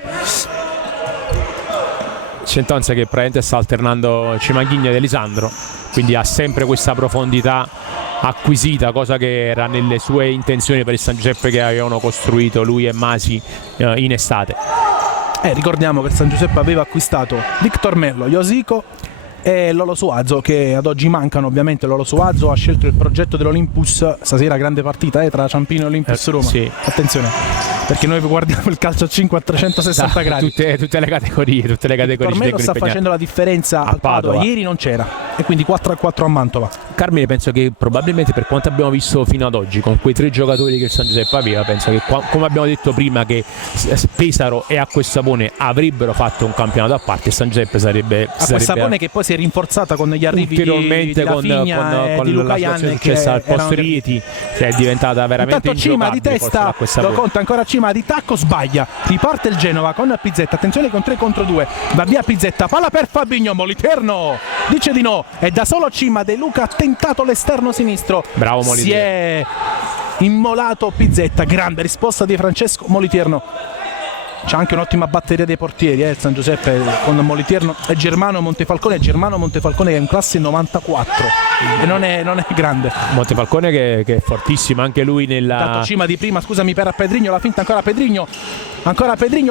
Centonza che praticamente sta alternando Cimaghigno ed Elisandro, quindi ha sempre questa profondità acquisita, cosa che era nelle sue intenzioni per il San Giuseppe che avevano costruito lui e Masi in estate. Ricordiamo che il San Giuseppe aveva acquistato Victor Merlo, Josico e Lolo Suazo, che ad oggi mancano. Ovviamente Lolo Suazo ha scelto il progetto dell'Olympus. Stasera grande partita tra Ciampino e Olympus Roma. Sì. Attenzione, perché noi guardiamo il calcio a 5 a 360 gradi. Tutte le categorie. Victor Merlo sta facendo la differenza al Padova. Ieri non c'era e quindi 4-4 a Mantova. Carmine, penso che probabilmente per quanto abbiamo visto fino ad oggi con quei 3 giocatori che il San Giuseppe aveva, penso che come abbiamo detto prima che Pesaro e Acquasapone avrebbero fatto un campionato a parte, il San Giuseppe sarebbe Acquasapone che poi si è rinforzata con gli arrivi di Rafinha e di Luca Ianne, che al posto Rieti, che è diventata veramente intanto Cima di testa, lo conta ancora Cima di tacco, sbaglia, riparte il Genova con Pizzetta, attenzione con 3 contro 2, va via Pizzetta, palla per Fabigno, Moliterno dice di no, è da solo Cima, De Luca ha tentato l'esterno sinistro, bravo Moliterno, si è immolato Pizzetta, grande risposta di Francesco Moliterno. C'è anche un'ottima batteria dei portieri il San Giuseppe con Moliterno e Germano Montefalcone che è in classe 94 e non è grande. Montefalcone che è fortissimo anche lui nella... Tanto Cima di prima, scusami, per Pedrigno, la finta ancora Pedrigno,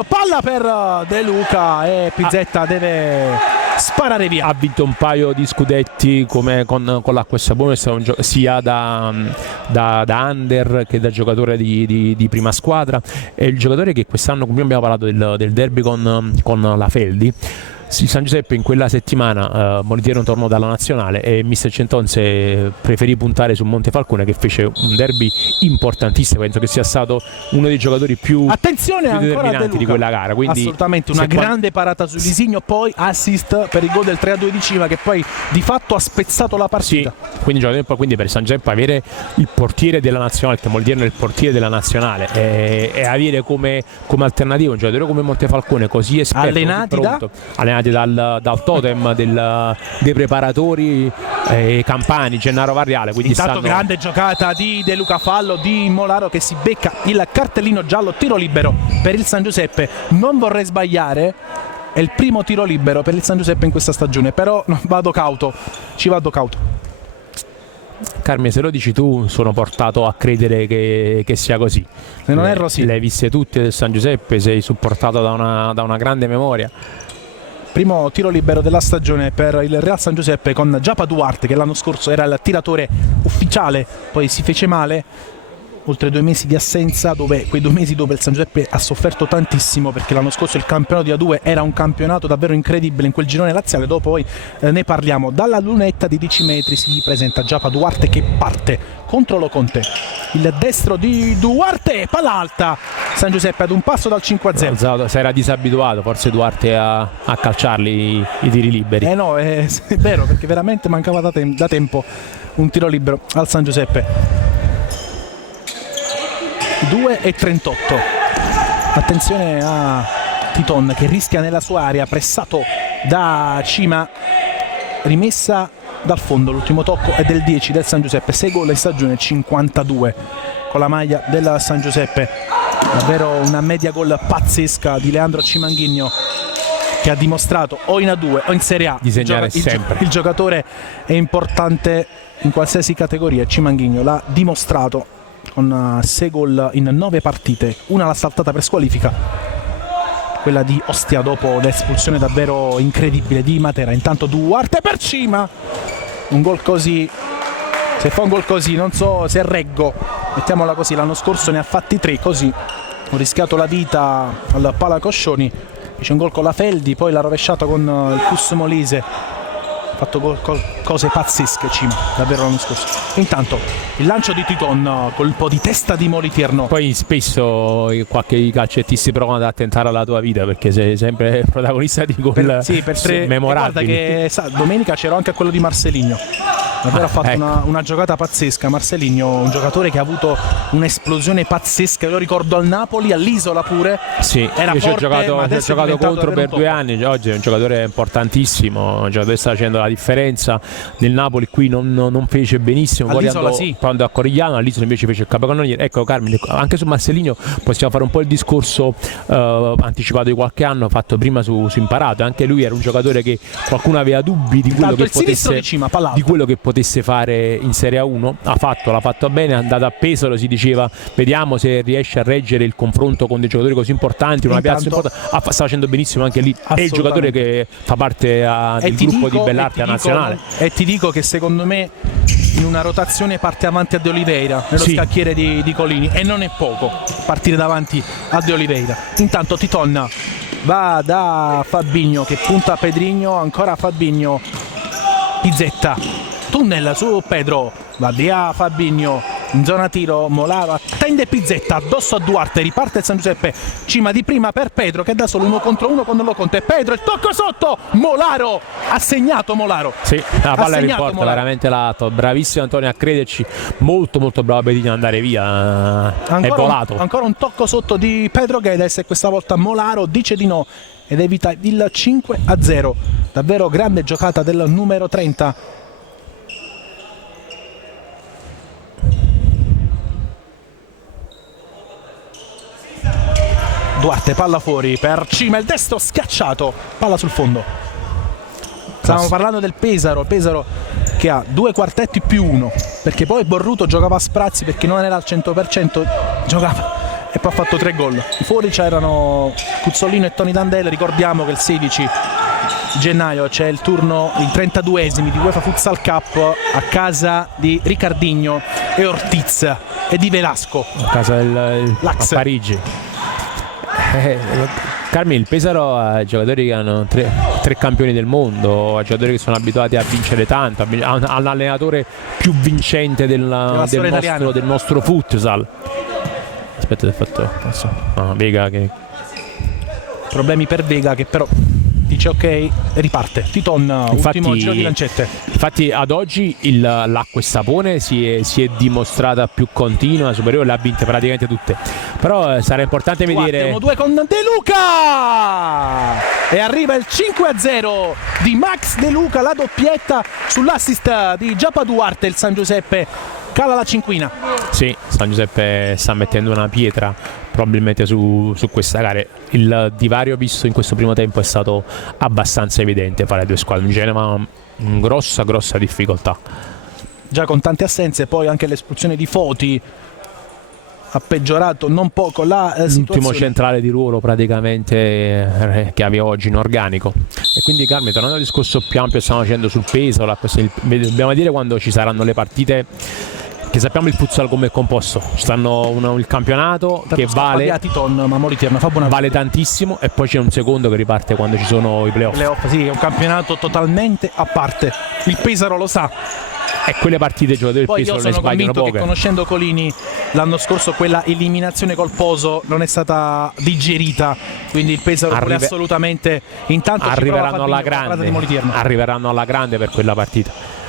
palla per De Luca e Pizzetta deve sparare via. Ha vinto un paio di scudetti come con l'Acquasapone, sia da under che da giocatore di prima squadra. È il giocatore che quest'anno, come abbiamo parlato del derby con la Feldi, San Giuseppe in quella settimana Moliterno tornò dalla nazionale e mister Centonze preferì puntare su Montefalcone, che fece un derby importantissimo. Penso che sia stato uno dei giocatori più determinanti di quella gara, quindi assolutamente una grande parata su Lisigno, poi assist per il gol del 3-2 di Cima che poi di fatto ha spezzato la partita. Quindi per San Giuseppe avere il portiere della nazionale, che Moliterno è il portiere della nazionale, e avere come alternativa un giocatore come Montefalcone così esperto, allenati dal totem dei preparatori Campani, Gennaro Varriale. Intanto grande giocata di De Luca, fallo di Molaro che si becca il cartellino giallo, tiro libero per il San Giuseppe. Non vorrei sbagliare, è il primo tiro libero per il San Giuseppe in questa stagione, però vado cauto. Carmine, se lo dici tu sono portato a credere che sia così. Se non erro sì. Le hai viste tutte del San Giuseppe, sei supportato da una grande memoria. Primo tiro libero della stagione per il Real San Giuseppe con Giapa Duarte, che l'anno scorso era il tiratore ufficiale, poi si fece male, oltre 2 mesi di assenza, quei 2 mesi dove il San Giuseppe ha sofferto tantissimo, perché l'anno scorso il campionato di A2 era un campionato davvero incredibile in quel girone laziale. Dopo poi ne parliamo. Dalla lunetta di 10 metri si presenta Giapa Duarte che parte contro Lo Conte, il destro di Duarte, palla alta, San Giuseppe ad un passo dal 5-0. Si era disabituato forse Duarte a calciarli i tiri liberi. No, è vero, perché veramente mancava da tempo un tiro libero al San Giuseppe. 2:38. Attenzione a Titon che rischia nella sua area, pressato da Cima, rimessa dal fondo, l'ultimo tocco è del 10 del San Giuseppe, 6 gol in stagione, 52 con la maglia del San Giuseppe. Davvero una media gol pazzesca di Leandro Cimanghigno, che ha dimostrato o in A2 o in Serie A di segnare sempre. Il giocatore è importante in qualsiasi categoria. Cimanghigno l'ha dimostrato con 6 gol in 9 partite, una l'ha saltata per squalifica, quella di Ostia dopo l'espulsione davvero incredibile di Matera. Intanto Duarte per Cima, un gol così, se fa un gol così non so se reggo, mettiamola così, l'anno scorso ne ha fatti 3 così, ho rischiato la vita al Palacoscioni, c'è un gol con la Feldi, poi l'ha rovesciata con il Cus Molise, ha fatto cose pazzesche Cima davvero l'anno scorso. Intanto il lancio di Titon, colpo di testa di Moliterno. Poi spesso qualche calcettisti provano ad attentare alla tua vita, perché sei sempre protagonista di gol per 3 memorabili. Guarda che domenica c'ero anche a quello di Marceligno, davvero ha fatto una giocata pazzesca. Marcelinho, un giocatore che ha avuto un'esplosione pazzesca, io ricordo al Napoli, all'Isola pure. Sì, era io ci ho forte, giocato contro per 2 anni, oggi è un giocatore importantissimo, un giocatore che sta facendo la differenza. Nel Napoli qui non fece benissimo, poi quando a Corigliano, all'Isola invece fece il capocannoniere. Ecco Carmine, anche su Marcelinho possiamo fare un po' il discorso anticipato di qualche anno fatto prima su Imparato. Anche lui era un giocatore che qualcuno aveva dubbi di quello che potesse fare in Serie A1. L'ha fatto bene, è andato a Pesaro, si diceva vediamo se riesce a reggere il confronto con dei giocatori così importanti, una piazza importante. Sta facendo benissimo anche lì, è il giocatore che fa parte del gruppo di Bellarte a nazionale. E ti dico che secondo me in una rotazione parte avanti a De Oliveira nello scacchiere di Colini, e non è poco partire davanti a De Oliveira. Intanto Titon va da Fabinho che punta a Pedrinho, ancora Fabinho, Pizzetta, tunnel su Pedro, va via Fabinho, in zona tiro Molaro attende Pizzetta addosso a Duarte, riparte il San Giuseppe, cima di prima per Pedro che da solo 1 contro 1 con Conte, Pedro il tocco sotto, Molaro ha segnato. Sì, la palla in porta, veramente l'atto, bravissimo Antonio a crederci, molto bravo Pedrinho ad andare via, è volato. Ancora un tocco sotto di Pedro Guedes e questa volta Molaro dice di no ed evita il 5-0, davvero grande giocata del numero 30. Duarte, palla fuori per Cima, il destro schiacciato, palla sul fondo. Stavamo parlando del Pesaro che ha 2 quartetti più 1, perché poi Borruto giocava a sprazzi perché non era al 100%, giocava e poi ha fatto 3 gol. Fuori c'erano Cuzzolino e Toni Dandella. Ricordiamo che il 16 gennaio c'è il turno, i 32esimi di UEFA Futsal Cup a casa di Riccardinho e Ortiz e di Velasco a casa a Parigi. Carmine, il Pesaro ha giocatori che hanno 3 campioni del mondo, ha giocatori che sono abituati a vincere tanto, ha l'allenatore più vincente del nostro futsal. Aspetta, Vega che problemi per Vega che però dice ok, riparte. Titon, ultimo giro di lancette. Infatti ad oggi l'acqua e sapone si è dimostrata più continua, superiore, le ha vinte praticamente tutte. Però sarà importante vedere 1-2 con De Luca e arriva il 5-0 di Max De Luca, la doppietta sull'assist di Giappa Duarte. Il San Giuseppe cala la cinquina. Sì, San Giuseppe sta mettendo una pietra probabilmente su questa gara. Il divario visto in questo primo tempo è stato abbastanza evidente fra le due squadre. In Genova grossa difficoltà, già con tante assenze, poi anche l'espulsione di Foti ha peggiorato non poco la situazione. L'ultimo centrale di ruolo praticamente che aveva oggi in organico. E quindi Carmine, tornando al discorso più ampio che stiamo facendo sul peso, dobbiamo dire quando ci saranno le partite che sappiamo il futsal come è composto. Ci stanno il campionato che vale tantissimo, e poi c'è un secondo che riparte quando ci sono i playoff. Sì, è un campionato totalmente a parte, il Pesaro lo sa. E quelle partite i giocatori del Pesaro le sbagliano poche. Che conoscendo Colini l'anno scorso quella eliminazione col Poso non è stata digerita, quindi il Pesaro assolutamente intanto arriveranno alla grande per quella partita.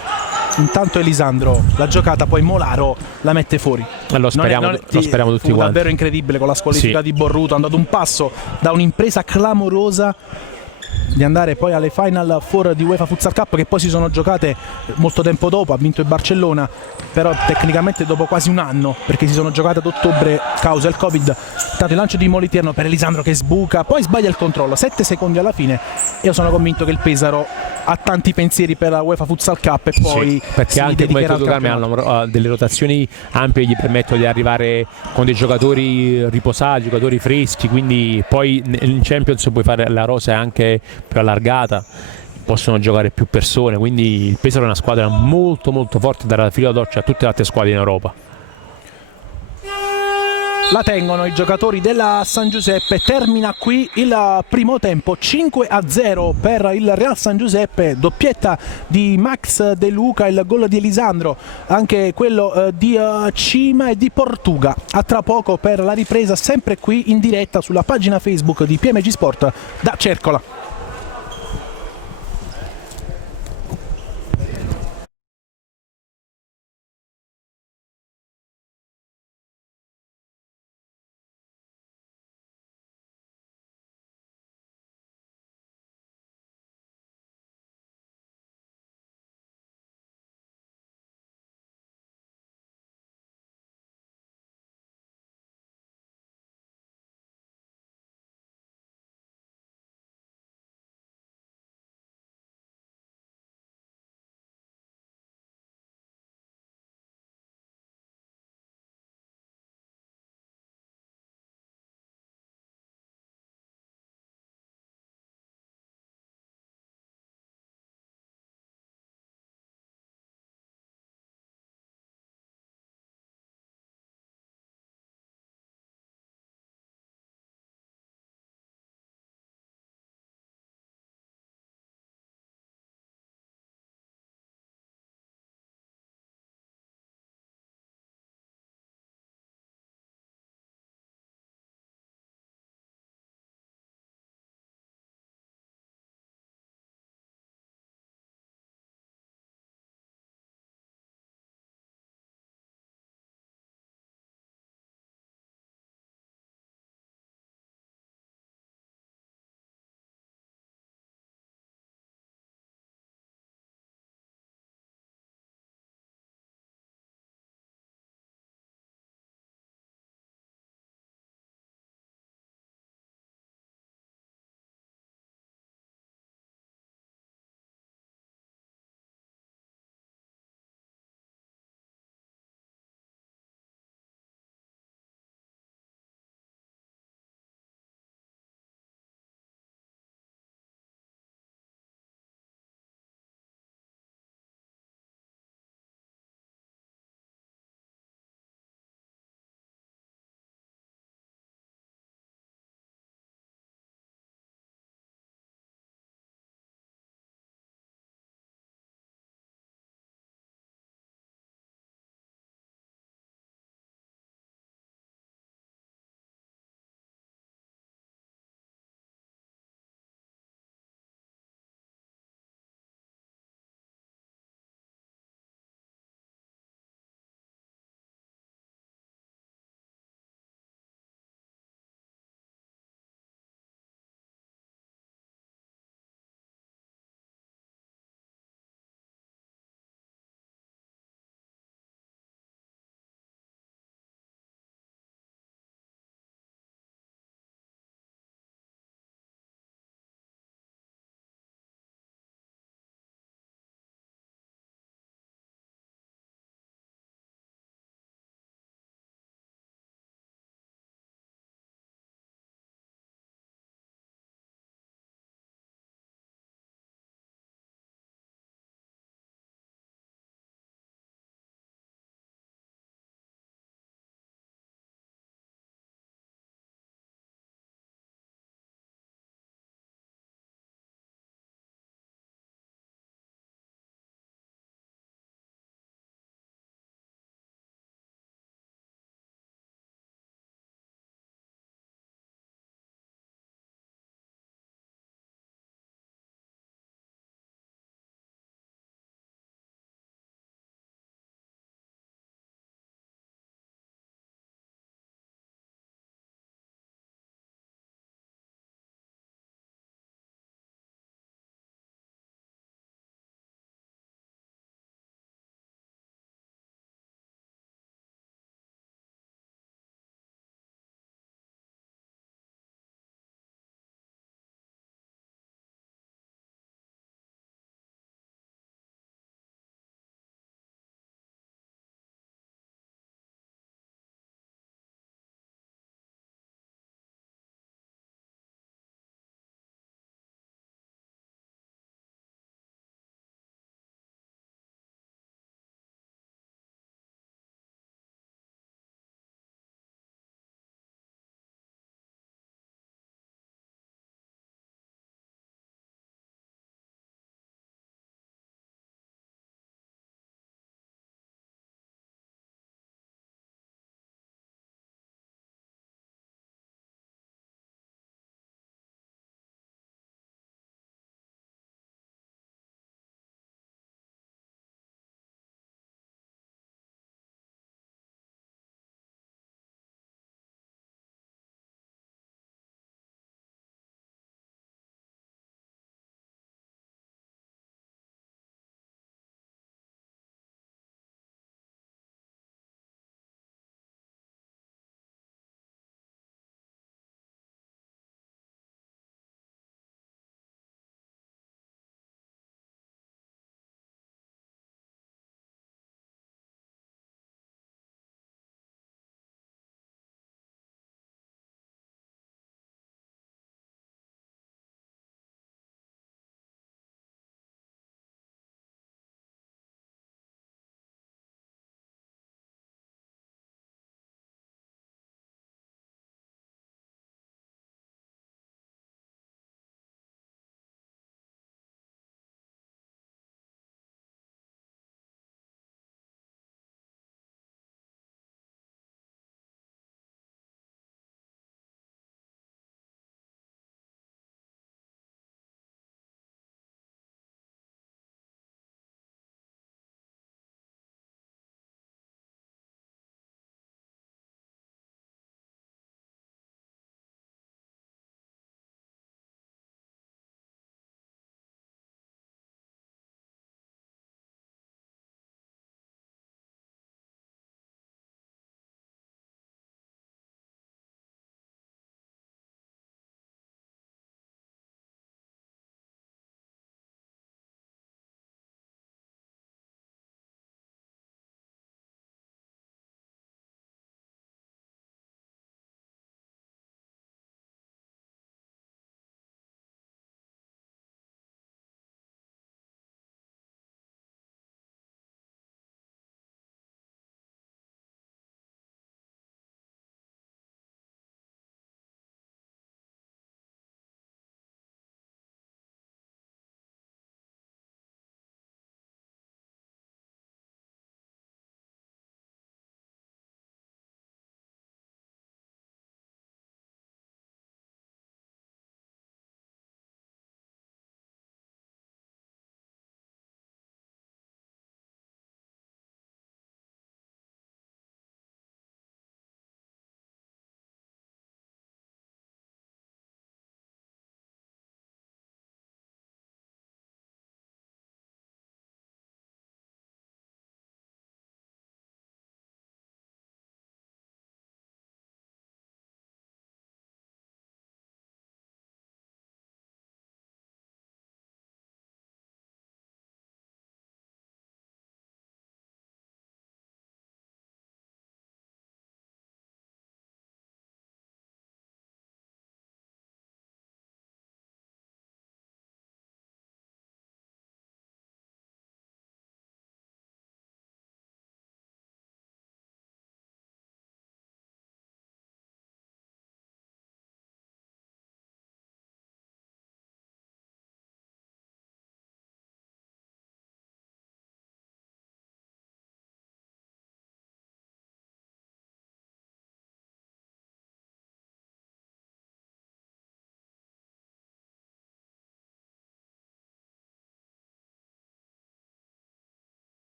Intanto Elisandro, la giocata, poi Molaro la mette fuori. Lo speriamo tutti quanti. Davvero incredibile con la squalifica di Borruto, è andato un passo da un'impresa clamorosa di andare poi alle Final Four di UEFA Futsal Cup, che poi si sono giocate molto tempo dopo. Ha vinto il Barcellona, però tecnicamente dopo quasi un anno, perché si sono giocate ad ottobre causa il Covid. Tanto il lancio di Moliterno per Elisandro che sbuca, poi sbaglia il controllo, 7 secondi alla fine. Io sono convinto che il Pesaro ha tanti pensieri per la UEFA Futsal Cup e poi perché anche come detto Carmine hanno delle rotazioni ampie, gli permettono di arrivare con dei giocatori riposati, giocatori freschi, quindi poi in Champions puoi fare la rosa anche più allargata, possono giocare più persone, quindi il Pesaro è una squadra molto forte, darà filo d'occhio a tutte le altre squadre in Europa. La tengono i giocatori della San Giuseppe. Termina qui il primo tempo, 5-0 per il Real San Giuseppe, doppietta di Max De Luca, il gol di Elisandro, anche quello di Cima e di Portuga. A tra poco per la ripresa, sempre qui in diretta sulla pagina Facebook di PMG Sport da Cercola.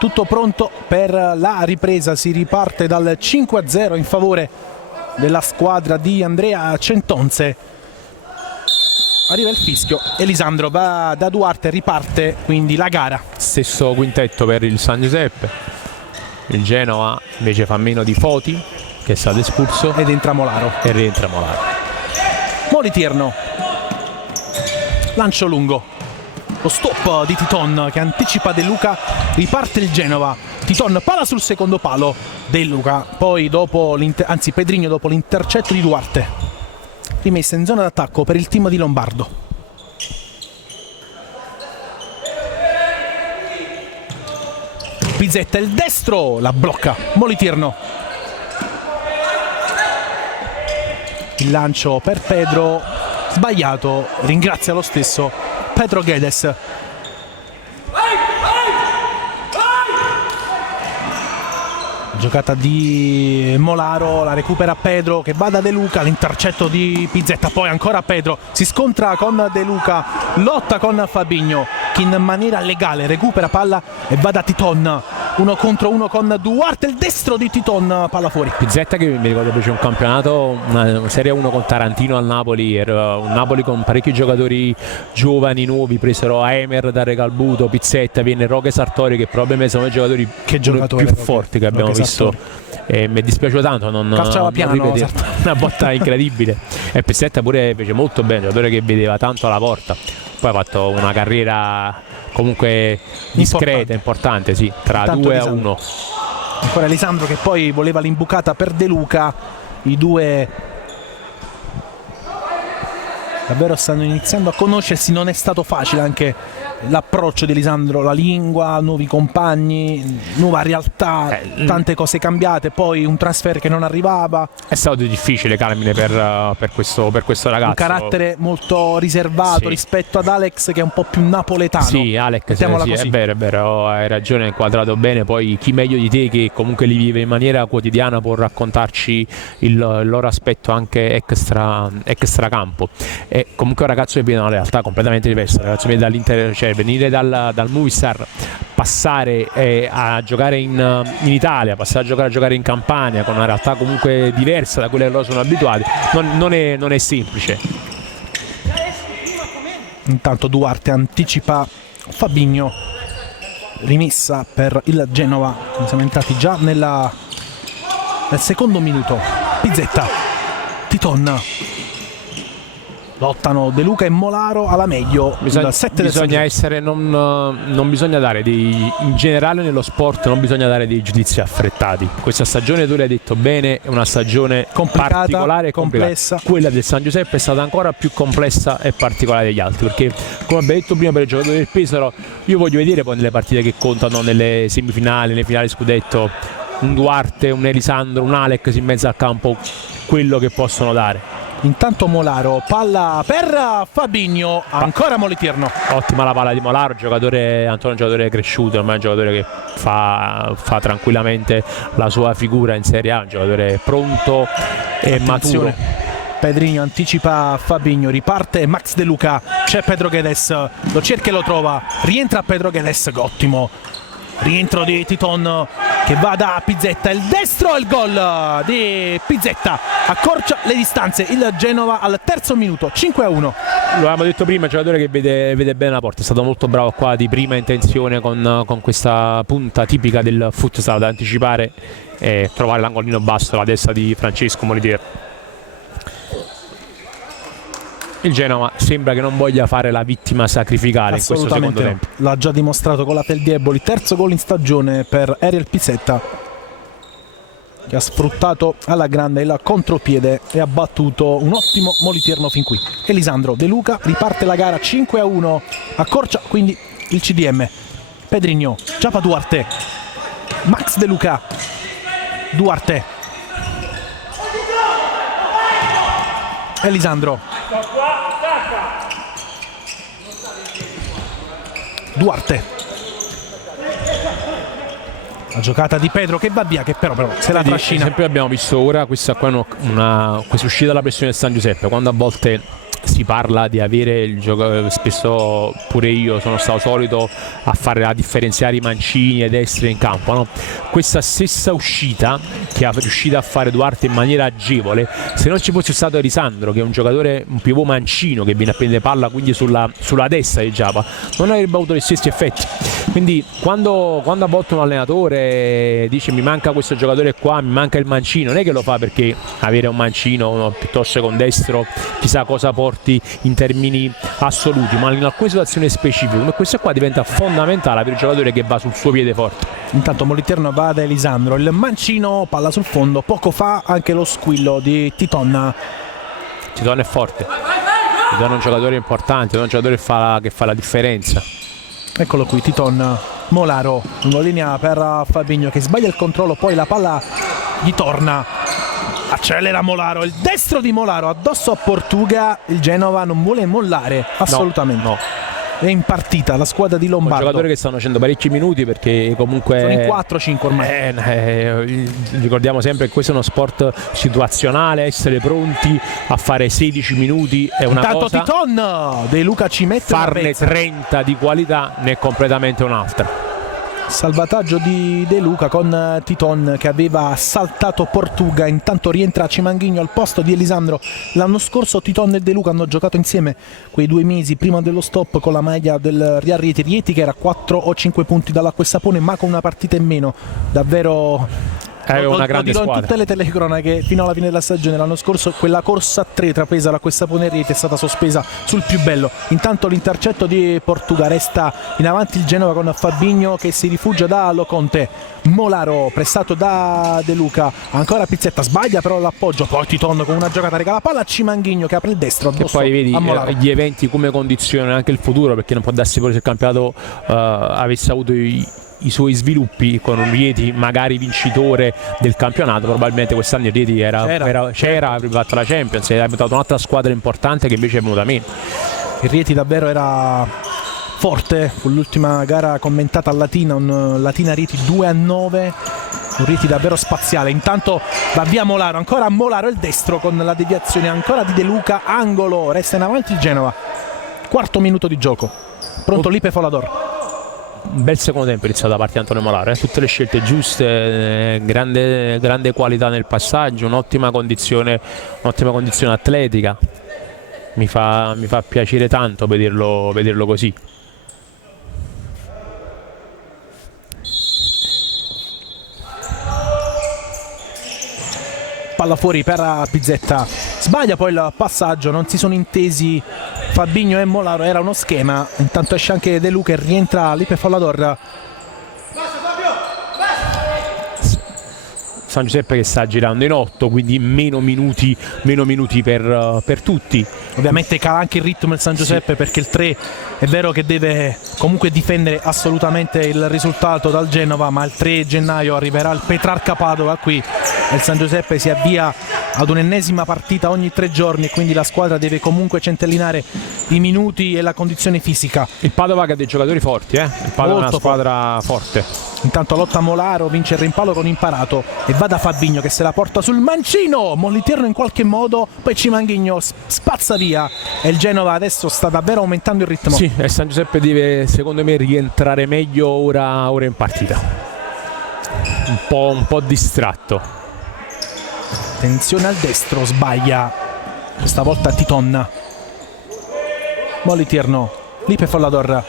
tutto pronto per la ripresa, si riparte dal 5-0 in favore della squadra di Andrea Centonze. Arriva il fischio, Elisandro va da Duarte, riparte quindi la gara. Stesso quintetto per il San Giuseppe, il Genova invece fa meno di Foti che è stato espulso ed entra Molaro. E rientra Molaro. Moliterno, lancio lungo, lo stop di Titon che anticipa De Luca, riparte il Genova, Titon palla sul secondo palo, De Luca poi dopo Pedrigno dopo l'intercetto di Duarte, rimessa in zona d'attacco per il team di Lombardo. Pizzetta il destro, la blocca Moliterno, il lancio per Pedro sbagliato, ringrazia lo stesso Pedro Guedes. Giocata di Molaro, la recupera Pedro che va da De Luca, l'intercetto di Pizzetta, poi ancora Pedro, si scontra con De Luca, lotta con Fabinho che in maniera legale recupera palla e va da Titon, 1 contro 1 con Duarte, il destro di Titon, palla fuori. Pizzetta che mi ricordo fece un campionato, una Serie 1 con Tarantino al Napoli, era un Napoli con parecchi giocatori giovani, nuovi, presero Emer da Recalbuto, Pizzetta, viene Roque Sartori che probabilmente sono i giocatori più forti che abbiamo visto. E mi è dispiaciuto tanto non piano, una botta incredibile. E Pizzetta pure fece molto bene, giocatore che vedeva tanto la porta, poi ha fatto una carriera comunque discreta, importante sì, tra 2-1. Ancora Elisandro che poi voleva l'imbucata per De Luca, i due davvero stanno iniziando a conoscersi, non è stato facile anche l'approccio di Elisandro, la lingua, nuovi compagni, nuova realtà, tante cose cambiate, poi un trasfer che non arrivava. È stato difficile, Carmine, per questo ragazzo. Un carattere molto riservato, sì, rispetto ad Alex che è un po' più napoletano. Sì, Alex sì, è vero, hai ragione, è inquadrato bene. Poi chi meglio di te che comunque li vive in maniera quotidiana può raccontarci il loro aspetto anche extra campo. È comunque un ragazzo che viene da una realtà completamente diversa, un ragazzo che viene dall'Inter, cioè venire dal Movistar, passare a giocare in Italia, passare a giocare in Campania con una realtà comunque diversa da quelle che loro sono abituati, non è semplice. Intanto Duarte anticipa Fabinho, rimessa per il Genova, siamo entrati già nel secondo minuto. Pizzetta, Titon, lottano De Luca e Molaro alla meglio. Bisogna essere, non bisogna dare in generale nello sport non bisogna dare dei giudizi affrettati. Questa stagione, tu l'hai detto bene, è una stagione complicata, particolare e complessa. Quella del San Giuseppe è stata ancora più complessa e particolare degli altri, perché come abbiamo detto prima per il giocatore del Pesaro, io voglio vedere poi nelle partite che contano, nelle semifinali, nelle finali scudetto, un Duarte, un Elisandro, un Alex in mezzo al campo, quello che possono dare. Intanto palla per Fabinho, ancora Moliterno. Ottima la palla di Molaro, un giocatore cresciuto, ormai un giocatore che fa tranquillamente la sua figura in Serie A, un giocatore pronto e maturo. Pedrigno anticipa Fabinho, riparte Max De Luca, c'è Pedro Guedes, lo cerca e lo trova, rientra Pedro Guedes, ottimo rientro di Titon che va da Pizzetta, il destro e il gol di Pizzetta, accorcia le distanze il Genova al terzo minuto, 5-1. Lo avevamo detto prima, il giocatore che vede bene la porta, è stato molto bravo qua di prima intenzione con questa punta tipica del futsal da anticipare e trovare l'angolino basso alla destra di Francesco Moliterno. Il Genova sembra che non voglia fare la vittima sacrificale in questo secondo tempo. L'ha già dimostrato con la Feldieboli, terzo gol in stagione per Ariel Pizzetta, che ha sfruttato alla grande il contropiede e ha battuto un ottimo Moliterno fin qui. Elisandro De Luca, riparte la gara 5-1, accorcia quindi il CDM. Pedrigno, Giappa Duarte, Max De Luca, Duarte, Elisandro, Duarte, la giocata di Pedro che va via, che però se la trascina. Sempre abbiamo visto ora questa uscita dalla pressione del San Giuseppe, quando a volte si parla di avere il gioco, spesso pure io sono stato solito a differenziare i mancini e destri in campo, no? Questa stessa uscita che è riuscita a fare Duarte in maniera agevole, se non ci fosse stato Elisandro, che è un giocatore, un pivot mancino che viene a prendere palla quindi sulla destra di Giapa, non avrebbe avuto gli stessi effetti. Quindi quando a volte un allenatore dice mi manca questo giocatore qua, mi manca il mancino, non è che lo fa perché avere un mancino piuttosto che un destro chissà cosa porti in termini assoluti, ma in alcune situazioni specifiche come questa qua diventa fondamentale per il giocatore che va sul suo piede forte. Intanto Moliterno va da Elisandro, il mancino, palla sul fondo, poco fa anche lo squillo di Titon. Titon è forte, Titon è un giocatore importante, Titon è un giocatore che fa la differenza. Eccolo qui Titon, Molaro, una linea per Fabinho che sbaglia il controllo, poi la palla gli torna, accelera Molaro, il destro di Molaro addosso a Portuga. Il Genova non vuole mollare assolutamente, no. È in partita la squadra di Lombardo, un giocatore che stanno facendo parecchi minuti perché comunque sono in 4-5 ormai. Ricordiamo sempre che questo è uno sport situazionale, essere pronti a fare 16 minuti è una intanto cosa, Titon, De Luca ci mette farne 30 di qualità ne è completamente un'altra. Salvataggio di De Luca con Titon che aveva saltato Portuga. Intanto rientra Cimanghigno al posto di Elisandro. L'anno scorso Titon e De Luca hanno giocato insieme quei 2 mesi prima dello stop con la maglia del Real Rieti che era 4 o 5 punti dall'Acquestapone, ma con una partita in meno. Davvero una grande squadra. In tutte le telecronache fino alla fine della stagione l'anno scorso quella corsa a 3 tra Pesaro, Acquestapone e Rieti è stata sospesa sul più bello. Intanto l'intercetto di Portuga, resta in avanti il Genova con Fabinho che si rifugia da Loconte. Molaro pressato da De Luca, ancora Pizzetta, sbaglia però l'appoggio, poi Titon con una giocata regala palla a Cimanghigno che apre il destro e poi vedi gli eventi come condizionano anche il futuro, perché non può darsi pure se il campionato avesse avuto i suoi sviluppi con un Rieti magari vincitore del campionato, probabilmente quest'anno il Rieti c'era, avrebbe fatto la Champions, sarebbe diventata un'altra squadra importante che invece è venuta meno. Il Rieti davvero era forte, con l'ultima gara commentata a Latina, un Latina Rieti 2-9, un Rieti davvero spaziale. Intanto va via Molaro, ancora Molaro il destro con la deviazione ancora di De Luca, angolo, resta in avanti il Genova, 4 minuto di gioco, pronto Lipe Folador. Un bel secondo tempo iniziato da parte di Antonio Molaro, tutte le scelte giuste, grande qualità nel passaggio, un'ottima condizione atletica, mi fa piacere tanto vederlo così. Palla fuori per Pizzetta, sbaglia poi il passaggio, non si sono intesi Fabinho e Molaro, era uno schema. Intanto esce anche De Luca e rientra Lipe Follador. San Giuseppe che sta girando in 8, quindi meno minuti per tutti. Ovviamente cala anche il ritmo il San Giuseppe, sì, perché il 3 è vero che deve comunque difendere assolutamente il risultato dal Genova, ma il 3 gennaio arriverà il Petrarca Padova qui e il San Giuseppe si avvia ad un'ennesima partita ogni 3 giorni e quindi la squadra deve comunque centellinare i minuti e la condizione fisica. Il Padova che ha dei giocatori forti, il Padova è una squadra forte. Intanto lotta Molaro, vince il rimpallo con Imparato e va da Fabinho che se la porta sul mancino, Moliterno in qualche modo, poi Cimanghigno spazza via e il Genova adesso sta davvero aumentando il ritmo. Sì, e San Giuseppe deve secondo me rientrare meglio ora in partita, un po' distratto. Attenzione al destro, sbaglia stavolta Titon. Moliterno, Lipe Follador,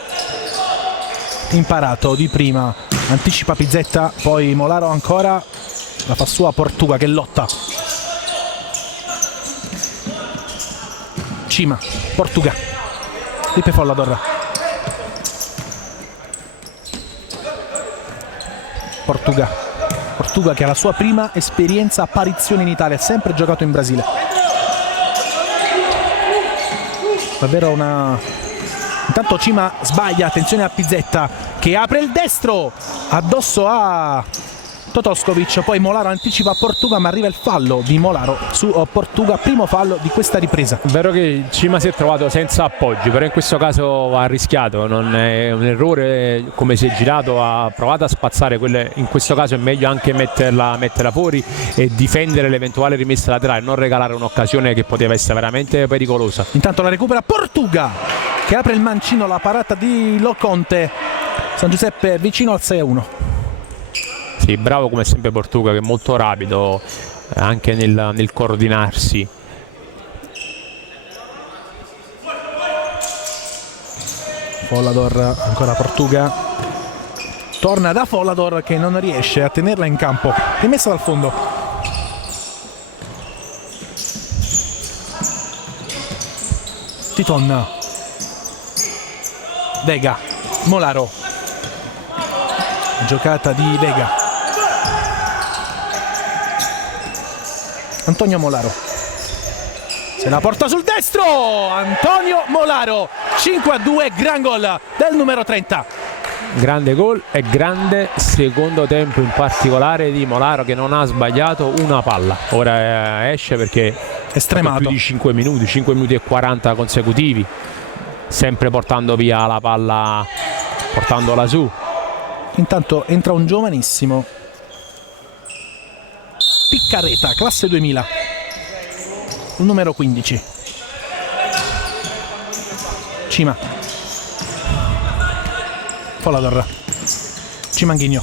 Imparato di prima, anticipa Pizzetta, poi Molaro ancora, la fa sua Portuga che lotta. Cima, Portuga, Lipe Follador, Portuga che ha la sua prima esperienza apparizione in Italia, ha sempre giocato in Brasile. Davvero intanto Cima sbaglia, attenzione a Pizzetta che apre il destro addosso a Totoskovic, poi Molaro anticipa Portuga, ma arriva il fallo di Molaro su Portuga, primo fallo di questa ripresa. È vero che Cima si è trovato senza appoggi, però in questo caso ha rischiato, non è un errore come si è girato, ha provato a spazzare quelle, in questo caso è meglio anche metterla fuori e difendere l'eventuale rimessa laterale, non regalare un'occasione che poteva essere veramente pericolosa. Intanto la recupera Portuga, che apre il mancino, la parata di Loconte. San Giuseppe vicino al 6-1. Sì, bravo come sempre Portuga, che è molto rapido anche nel coordinarsi. Follador, ancora Portuga, torna da Follador che non riesce a tenerla in campo, rimessa dal fondo. Titon, Vega, Molaro, giocata di Vega, Antonio Molaro se la porta sul destro, Antonio Molaro, 5-2, gran gol del numero 30. Grande gol e grande secondo tempo, in particolare di Molaro, che non ha sbagliato una palla. Ora esce perché è stremato, più di 5 minuti e 40 consecutivi, sempre portando via la palla, portandola su. Intanto entra un giovanissimo, Piccarreta, classe 2000, il numero 15. Cima, Follador, Cimanghigno,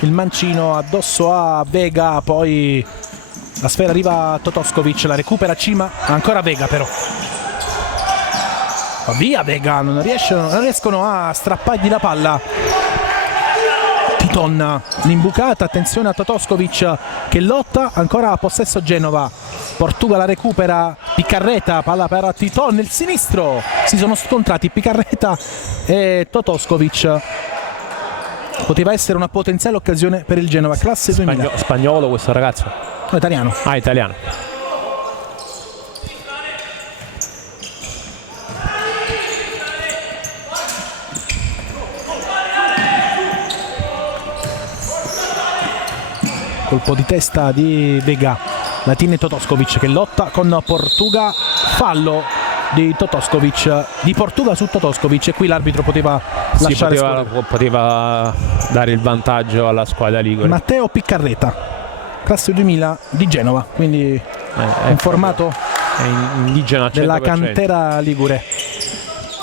il mancino addosso a Vega, poi la sfera arriva a Totoskovic, la recupera Cima, ancora Vega però. Va via Vega, non riescono a strappargli la palla. Titon, l'imbucata, attenzione a Totoskovic che lotta, ancora a possesso Genova. Portuga la recupera, Piccarreta, palla per Titon, il sinistro. Si sono scontrati Piccarreta e Totoskovic. Poteva essere una potenziale occasione per il Genova, classe 2000. Spagnolo questo ragazzo? No, italiano. Ah, italiano. Colpo di testa di Vega, la tiene Totoskovic che lotta con Portuga, fallo di Totoskovic, di Portuga su Totoskovic, e qui l'arbitro poteva lasciare poteva dare il vantaggio alla squadra ligure. Matteo Piccarreta, classe 2000 di Genova, quindi informato indigeno della cantera ligure.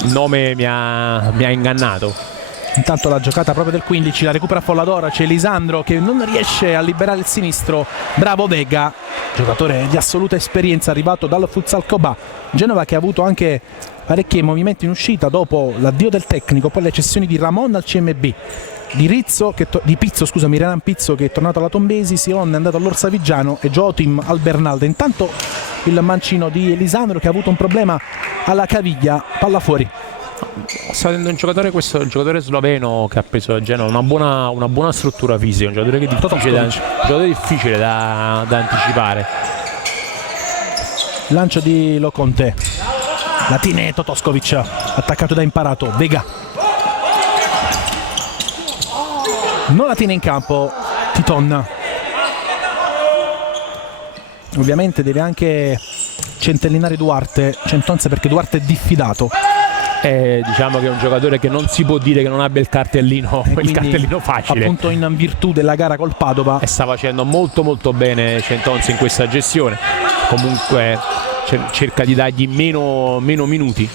Il nome mi ha ingannato. Intanto la giocata proprio del 15, la recupera Follador, c'è Lisandro che non riesce a liberare il sinistro, bravo Vega, giocatore di assoluta esperienza arrivato dal Futsal Cobà. Genova che ha avuto anche parecchi movimenti in uscita dopo l'addio del tecnico, poi le cessioni di Ramon al CMB, Renan Pizzo che è tornato alla Tombesi, Sion è andato all'Orsavigiano e Jotim al Bernalde. Intanto il mancino di Lisandro che ha avuto un problema alla caviglia, palla fuori. Sta avendo un giocatore, questo il giocatore sloveno che ha preso a Genova, una buona struttura fisica, un giocatore difficile da anticipare. Lancio di Loconte, la tiene Totoskovic, attaccato da Imparato, Vega non la tiene in campo, Titon ovviamente deve anche centellinare Duarte, Centonze, perché Duarte è diffidato. Diciamo che è un giocatore che non si può dire che non abbia il cartellino facile, appunto in virtù della gara col Padova, e sta facendo molto Bene Centonze in questa gestione. Comunque cerca di dargli meno minuti.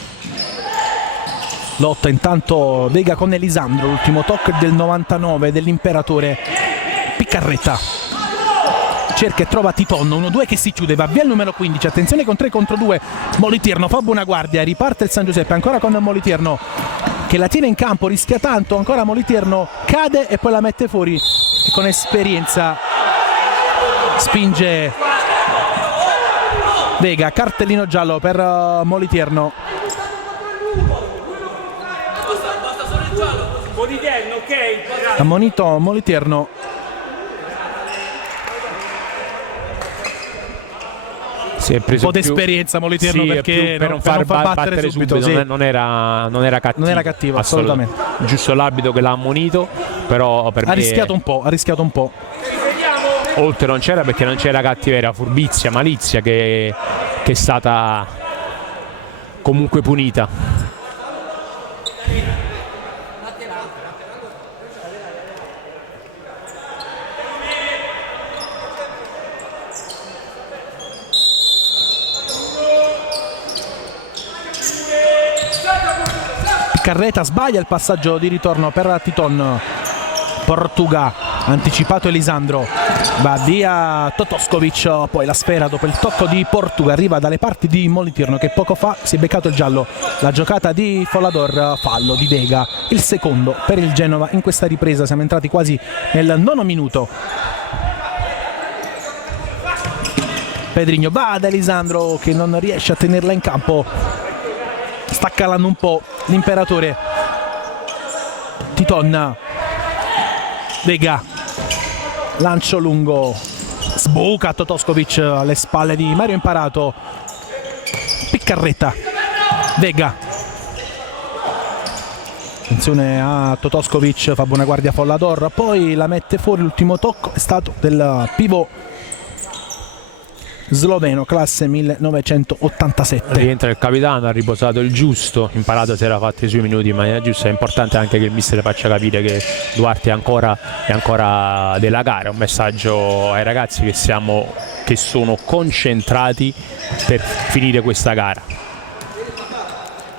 Lotta intanto Vega con Elisandro, l'ultimo tocco del 99 dell'imperatore. Piccarreta cerca e trova Titon, 1-2 che si chiude, va via il numero 15, attenzione con 3 contro 2, Moliterno fa buona guardia, riparte il San Giuseppe ancora con Moliterno che la tiene in campo, rischia tanto, ancora Moliterno cade e poi la mette fuori e con esperienza spinge Vega, cartellino giallo per Moliterno. Ammonito Moliterno. Si è preso un po' di esperienza Moliterno, sì, perché per non far battere subito, sì. non era cattivo, assolutamente. Giusto l'arbitro che l'ha ammonito. però per ha rischiato un po'. Oltre non c'era, perché non c'era cattiveria, furbizia, malizia che è stata comunque punita. Carreta sbaglia il passaggio di ritorno per Titon. Portuga, anticipato Elisandro, va via Totoskovic, poi la sfera dopo il tocco di Portuga arriva dalle parti di Molitirno, che poco fa si è beccato il giallo. La giocata di Follador, fallo di Vega, il secondo per il Genova in questa ripresa. Siamo entrati quasi nel 9° minuto. Pedrigno va ad Elisandro che non riesce a tenerla in campo, sta calando un po' l'imperatore. Titon, Vega, lancio lungo, sbuca Totoskovic alle spalle di Mario Imparato. Piccarretta, Vega, attenzione a Totoskovic, fa buona guardia Follador, poi la mette fuori. L'ultimo tocco è stato del pivot sloveno, classe 1987. Rientra il capitano, ha riposato il giusto, Imparato si era fatto i suoi minuti in maniera giusta. È importante anche che il mister faccia capire che Duarte è ancora della gara. Un messaggio ai ragazzi che sono concentrati per finire questa gara.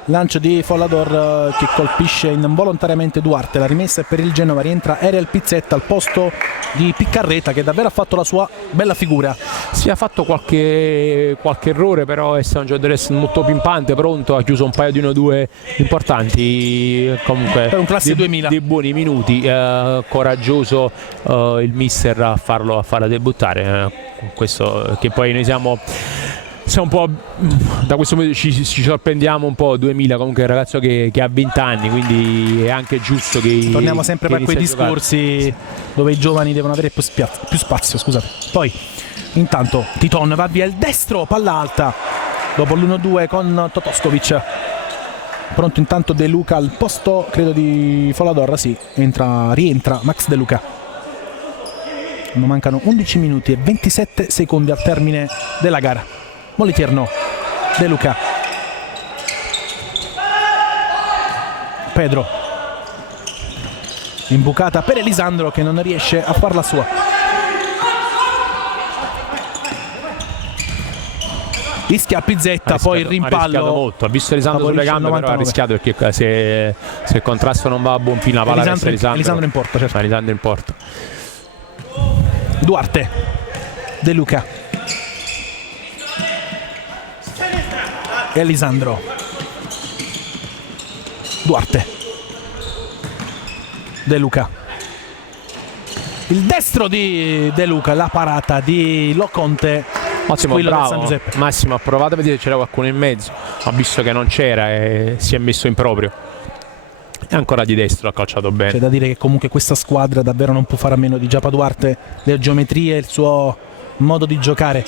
Lancio di Follador che colpisce involontariamente Duarte. La rimessa è per il Genova, rientra Ariel Pizzetta al posto di Piccarreta, che davvero ha fatto la sua bella figura. Si è fatto qualche errore, però è stato un giocatore molto pimpante, pronto, ha chiuso un paio di 1-2 importanti, comunque per un classe 2000 dei buoni minuti. Coraggioso il mister a farla debuttare, questo che poi noi siamo un po', da questo momento ci sorprendiamo un po'. 2000 comunque è un ragazzo che ha 20 anni, quindi è anche giusto che torniamo sempre per quei discorsi dove i giovani devono avere più spazio, scusate. Poi intanto Titon va via il destro, palla alta dopo l'1-2 con Totoskovic. Pronto intanto De Luca al posto, credo, di Follador. Sì, rientra Max De Luca. Mancano 11 minuti e 27 secondi al termine della gara. Molitirno, De Luca, Pedro, imbucata per Elisandro che non riesce a farla sua. Rischia Pizzetta, poi il rimpallo. Ha rischiato molto, ha visto Elisandro sulle gambe, però ha rischiato, perché se il contrasto non va a buon fine la palla resta Elisandro in porta, certo. Elisandro in porta. Duarte, De Luca, Elisandro, Duarte, De Luca, il destro di De Luca, la parata di Loconte. Massimo, bravo. Massimo ha provato a vedere se c'era qualcuno in mezzo, ha visto che non c'era e si è messo in proprio. E ancora di destro ha calciato bene. C'è da dire che comunque questa squadra davvero non può fare a meno di Giapa Duarte, le geometrie, il suo modo di giocare.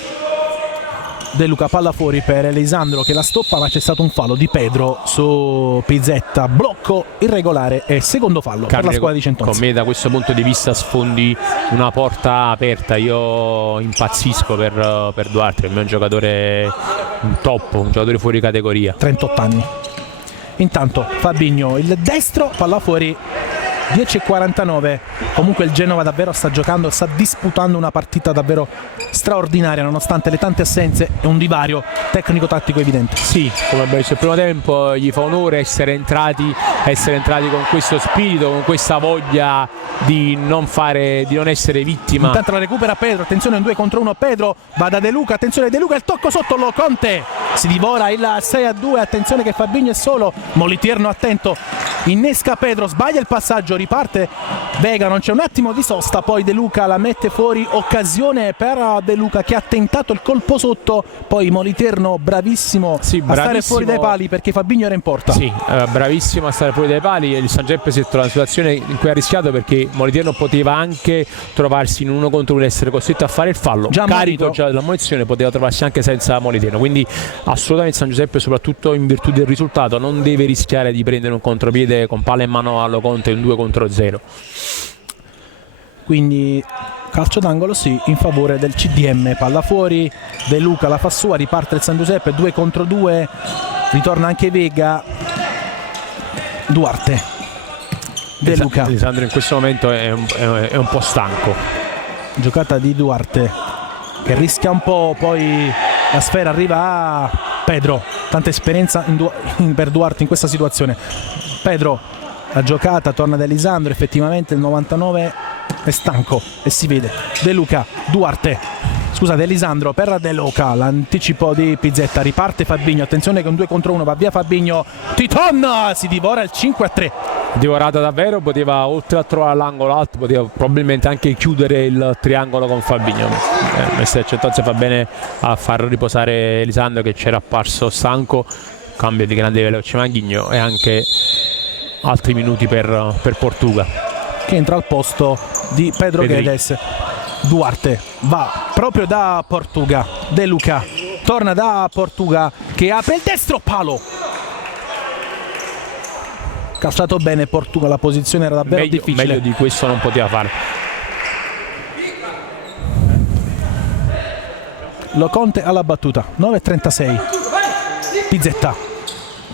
De Luca, palla fuori per Elisandro che la stoppa, ma c'è stato un fallo di Pedro su Pizzetta, blocco irregolare e secondo fallo per la squadra di Centonza. Con me da questo punto di vista sfondi una porta aperta. Io impazzisco per Duarte, per me è un giocatore un top, un giocatore fuori categoria. 38 anni. Intanto Fabinho, il destro, palla fuori. 10:49. Comunque il Genova davvero sta giocando, sta disputando una partita davvero straordinaria nonostante le tante assenze e un divario tecnico-tattico evidente. Sì, come abbiamo visto il primo tempo, gli fa onore essere entrati con questo spirito, con questa voglia di non essere vittima. Intanto la recupera Pedro, attenzione, un 2 contro 1. Pedro va da De Luca, attenzione De Luca, il tocco sotto, Loconte si divora il 6-2. Attenzione che Fabinho è solo, Molitirno attento, innesca Pedro, sbaglia il passaggio, riparte Vega, non c'è un attimo di sosta, poi De Luca la mette fuori, occasione per De Luca che ha tentato il colpo sotto, poi Molitirno bravissimo, a stare fuori dai pali perché Fabinho era in porta. Sì, bravissimo a stare fuori dai pali. Il San Giuseppe si è trovato in una situazione in cui ha rischiato, perché Molitirno poteva anche trovarsi in 1 contro 1 e essere costretto a fare il fallo, già carico già della munizione, poteva trovarsi anche senza Molitirno, quindi assolutamente San Giuseppe, soprattutto in virtù del risultato, non deve rischiare di prendere un contropiede vede con palla in mano allo Conte in 2 contro 0. Quindi calcio d'angolo sì, in favore del CDM. Palla fuori, De Luca la fa sua, riparte il San Giuseppe, 2 contro 2, ritorna anche Vega. Duarte, De Luca. Alessandro in questo momento è un po' stanco. Giocata di Duarte che rischia un po', poi la sfera arriva a Pedro. Tanta esperienza per Duarte in questa situazione. Pedro, la giocata torna da Elisandro, effettivamente il 99 è stanco e si vede. De Luca, Duarte, scusate, Elisandro per De Luca, l'anticipo di Pizzetta, riparte Fabinho, attenzione che un 2 contro 1, va via Fabinho, Titon si divora il 5-3. Divorata davvero, poteva oltre a trovare l'angolo alto, poteva probabilmente anche chiudere il triangolo con Fabinho. Messer Centozzi fa bene a far riposare Elisandro che c'era apparso stanco, cambio di grande veloce Manghigno e anche altri minuti per Portuga, che entra al posto di Pedro Guedes. Duarte va proprio da Portuga, De Luca torna da Portuga che apre il destro, palo. Calciato bene Portuga, la posizione era davvero difficile. Meglio di questo non poteva fare. Lo Conte alla battuta, 9:36. Pizzetta,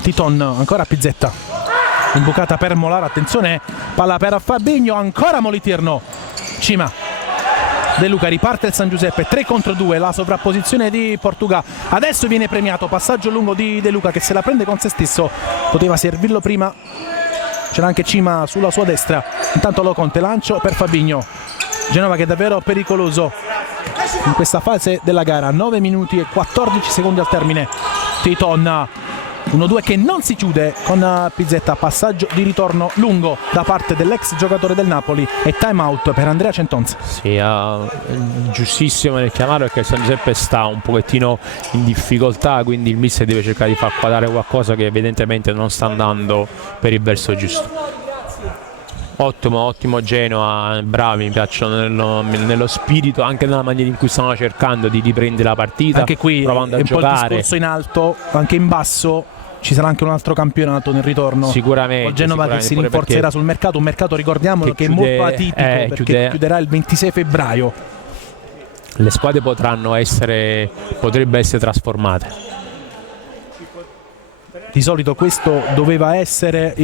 Titon, ancora Pizzetta, imbucata per Molaro, attenzione, palla per Fabinho, ancora Molitirno, Cima, De Luca, riparte il San Giuseppe, 3 contro 2, la sovrapposizione di Portuga, adesso viene premiato, passaggio lungo di De Luca che se la prende con se stesso, poteva servirlo prima, c'era anche Cima sulla sua destra, intanto Lo Conte, lancio per Fabinho, Genova che è davvero pericoloso in questa fase della gara, 9 minuti e 14 secondi al termine. Titon 1-2 che non si chiude con Pizzetta, passaggio di ritorno lungo da parte dell'ex giocatore del Napoli e time out per Andrea Centonza. Sì, giustissimo nel chiamare perché San Giuseppe sta un pochettino in difficoltà, quindi il mister deve cercare di far quadrare qualcosa che evidentemente non sta andando per il verso giusto. Ottimo Genoa, bravi, mi piacciono nello spirito, anche nella maniera in cui stanno cercando di riprendere la partita, anche qui provando a giocare. Un po' il discorso in alto, anche in basso. Ci sarà anche un altro campionato nel ritorno. Sicuramente. Il Genova che si rinforzerà sul mercato, un mercato, ricordiamolo, che è molto atipico perché chiuderà il 26 febbraio. Le squadre potrebbero essere trasformate. Di solito questo doveva essere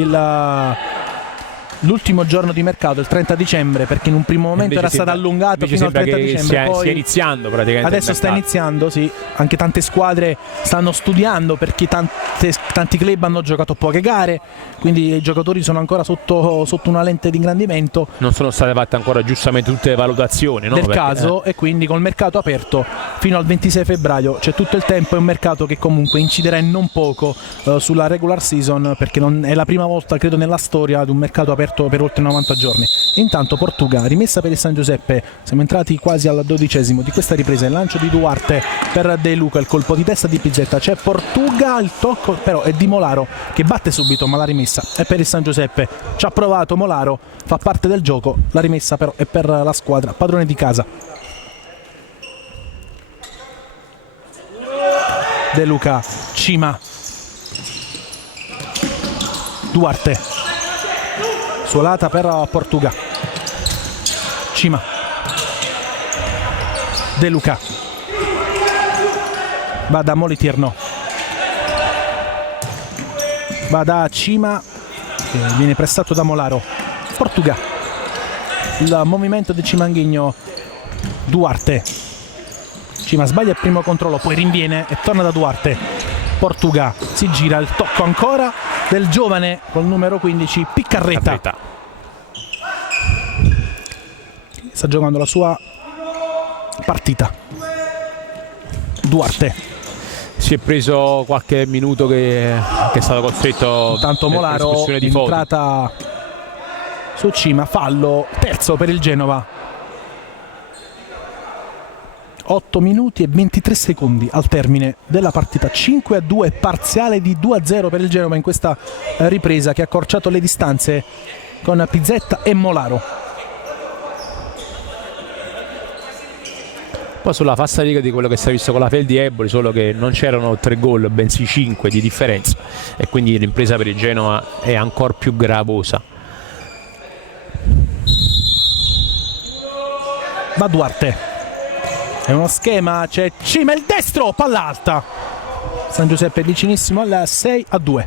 l'ultimo giorno di mercato, il 30 dicembre, perché in un primo momento era stato allungato fino al 30 dicembre. Poi stia iniziando praticamente. Adesso sta iniziando, sì. Anche tante squadre stanno studiando perché tanti club hanno giocato poche gare, quindi i giocatori sono ancora sotto una lente di ingrandimento. Non sono state fatte ancora giustamente tutte le valutazioni, no? Del caso, e quindi col mercato aperto fino al 26 febbraio c'è tutto il tempo. È un mercato che comunque inciderà in non poco sulla regular season, perché non è la prima volta, credo, nella storia di un mercato aperto per oltre 90 giorni. Intanto Portuga, rimessa per il San Giuseppe, siamo entrati quasi al 12esimo di questa ripresa, il lancio di Duarte per De Luca, il colpo di testa di Pizzetta, c'è Portuga, il tocco però è di Molaro che batte subito, ma la rimessa è per il San Giuseppe, ci ha provato Molaro, fa parte del gioco, la rimessa però è per la squadra padrone di casa. De Luca, Cima, Duarte, suolata per Portuga, Cima, De Luca, va da Molitirno, va da Cima, viene pressato da Molaro, Portuga, il movimento di Cimanghigno, Duarte, Cima sbaglia il primo controllo, poi rinviene e torna da Duarte, Portuga si gira, il tocco ancora del giovane col numero 15 Piccarreta. Sta giocando la sua partita. Duarte si è preso qualche minuto che è stato costretto. Intanto Molaro è entrata su Cima, fallo terzo per il Genova. 8 minuti e 23 secondi al termine della partita, 5-2, parziale di 2-0 per il Genova in questa ripresa che ha accorciato le distanze con Pizzetta e Molaro. po' sulla falsariga di quello che si è visto con la Fel di Eboli, solo che non c'erano 3 gol bensì 5 di differenza, e quindi l'impresa per il Genoa è ancora più gravosa. Va Duarte, è uno schema, c'è Cima il destro, palla alta, San Giuseppe vicinissimo al 6-2,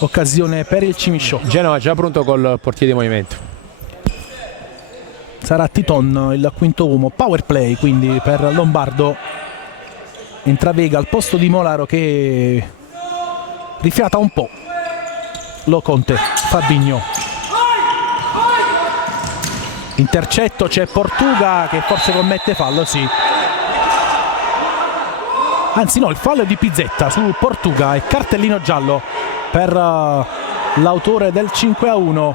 occasione per il Cimisciò. Genova già pronto col portiere di movimento. Sarà Titon il quinto uomo, power play quindi per Lombardo. Entra Vega al posto di Molaro che rifiata un po'. Loconte, Fabinho, intercetto, c'è Portuga che forse commette fallo, sì. Anzi no, il fallo è di Pizzetta su Portuga e cartellino giallo per l'autore del 5-1.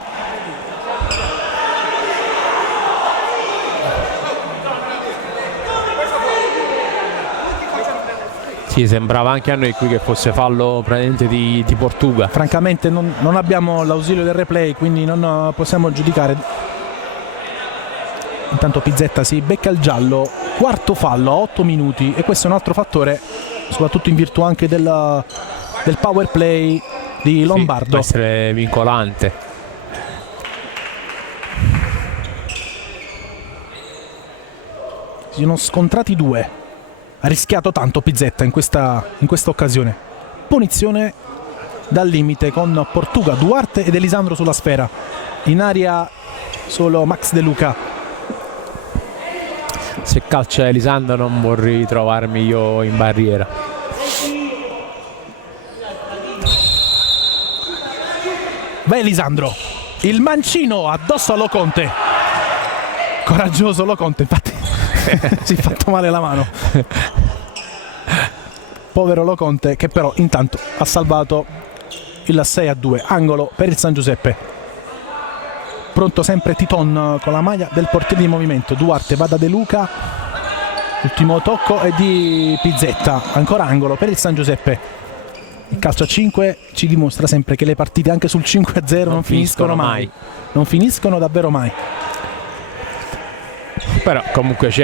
Sì, sembrava anche a noi qui che fosse fallo praticamente di Portuga. Francamente non abbiamo l'ausilio del replay, quindi non possiamo giudicare. Intanto Pizzetta si becca il giallo, quarto fallo a 8 minuti, e questo è un altro fattore, soprattutto in virtù anche del power play di Lombardo. Sì, può essere vincolante. Si sono scontrati due, ha rischiato tanto Pizzetta in questa occasione. Punizione dal limite con Portuga, Duarte ed Elisandro sulla sfera, in aria solo Max De Luca. Se calcia Elisandro non vorrei trovarmi io in barriera. Va Elisandro, il mancino addosso a Loconte, coraggioso Loconte, infatti si è fatto male la mano, povero Loconte, che però intanto ha salvato il 6-2, angolo per il San Giuseppe. Pronto sempre Titon con la maglia del portiere di movimento. Duarte va da De Luca, ultimo tocco è di Pizzetta, ancora angolo per il San Giuseppe. Il calcio a 5 ci dimostra sempre che le partite anche sul 5-0 non finiscono mai, non finiscono davvero mai. Però comunque c'è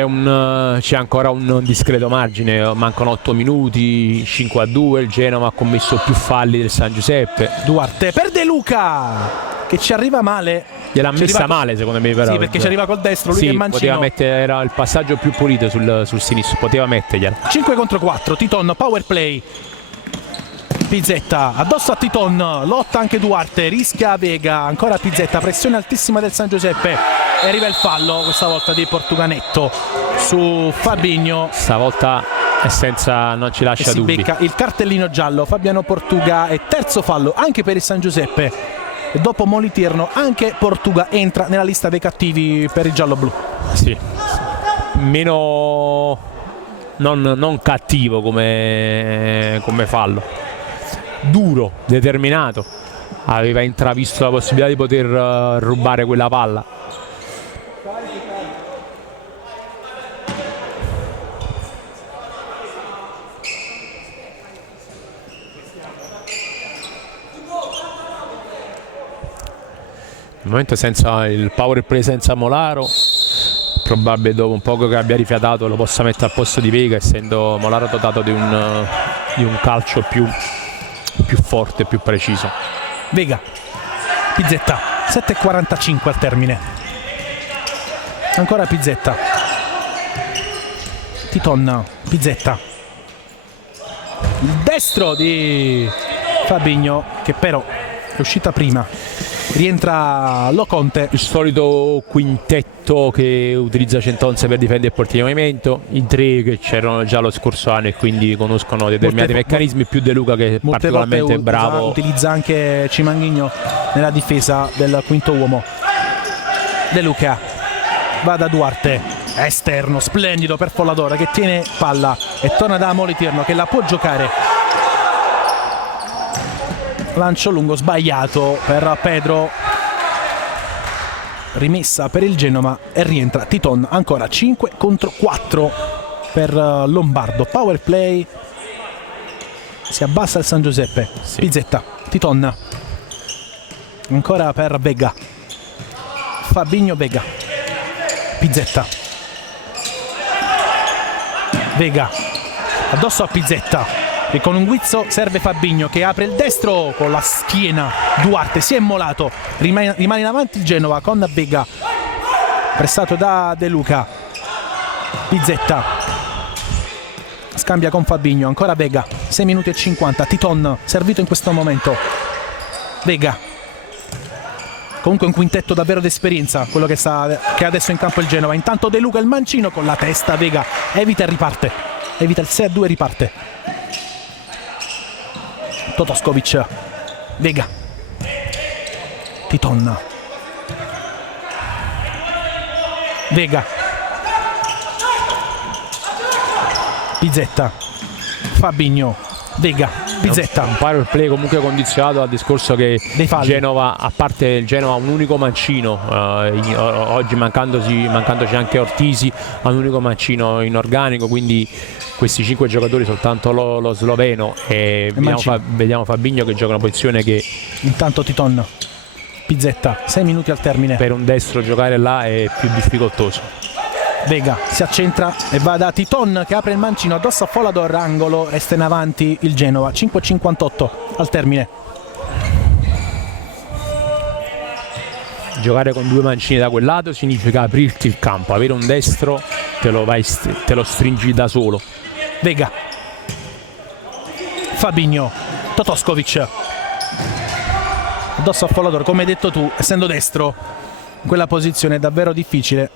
ancora un discreto margine, mancano 8 minuti, 5-2, il Genova ha commesso più falli del San Giuseppe. Duarte per De Luca che ci arriva male, gliel'ha messa male secondo me, però sì, perché ci arriva col destro, lui sì, che è mancino. Era il passaggio più pulito sul sinistro, poteva mettergliela. 5 contro 4, Titon power play, Pizzetta addosso a Titon, lotta anche Duarte, rischia Vega, ancora Pizzetta, pressione altissima del San Giuseppe e arriva il fallo, questa volta di Portuganetto su Fabinho. Stavolta è senza, non ci lascia dubbi. Si becca il cartellino giallo Fabiano Portuga e terzo fallo anche per il San Giuseppe. E dopo Moliterno anche Portuga entra nella lista dei cattivi per il giallo-blu. Sì, meno non cattivo come fallo, duro, determinato, aveva intravisto la possibilità di poter rubare quella palla. Al momento senza il power play, senza Molaro, probabile dopo un poco che abbia rifiatato lo possa mettere al posto di Vega, essendo Molaro dotato di un calcio più forte, più preciso. Vega, Pizzetta, 7:45 al termine, ancora Pizzetta, Titon, Pizzetta, il destro di Fabinho che però è uscita prima. Rientra Loconte, il solito quintetto che utilizza Centonze per difendere il portiere di movimento, i tre che c'erano già lo scorso anno e quindi conoscono determinati meccanismi, più De Luca che è particolarmente bravo. Utilizza anche Cimanghigno nella difesa del quinto uomo. De Luca va da Duarte, esterno splendido per Folladora che tiene palla e torna da Moliterno che la può giocare. Lancio lungo sbagliato per Pedro, rimessa per il Genova e rientra Titon, ancora 5 contro 4 per Lombardo. Power play, si abbassa il San Giuseppe, sì. Pizzetta, Titon, ancora per Vega, Fabinho, Vega, Pizzetta, Vega addosso a Pizzetta e con un guizzo serve Fabinho che apre il destro con la schiena. Duarte si è immolato, rimane in avanti il Genova con Vega pressato da De Luca. Pizzetta scambia con Fabinho, ancora Vega, 6 minuti e 50. Titon servito in questo momento. Vega, comunque un quintetto davvero d'esperienza quello che è adesso in campo il Genova. Intanto De Luca il mancino con la testa. Vega evita e riparte, evita il 6-2 e riparte. Totoskovic, Vega, Titon, Vega, Pizzetta, Fabinho, Vega, Pizzetta. Un power play comunque condizionato dal discorso che Genova, a parte il Genova, ha un unico mancino, oggi mancandoci anche Ortisi, ha un unico mancino in organico, quindi questi 5 giocatori soltanto lo sloveno e vediamo Fabinho che gioca una posizione che intanto Titon, Pizzetta, 6 minuti al termine. Per un destro giocare là è più difficoltoso. Vega si accentra e va da Titon che apre il mancino addosso a Folador, angolo, resta in avanti il Genova. 5:58 al termine. Giocare con 2 mancini da quel lato significa aprirti il campo, avere un destro te lo stringi da solo. Vega, Fabinho, Totoskovic addosso a Folador, come hai detto tu, essendo destro in quella posizione è davvero difficile.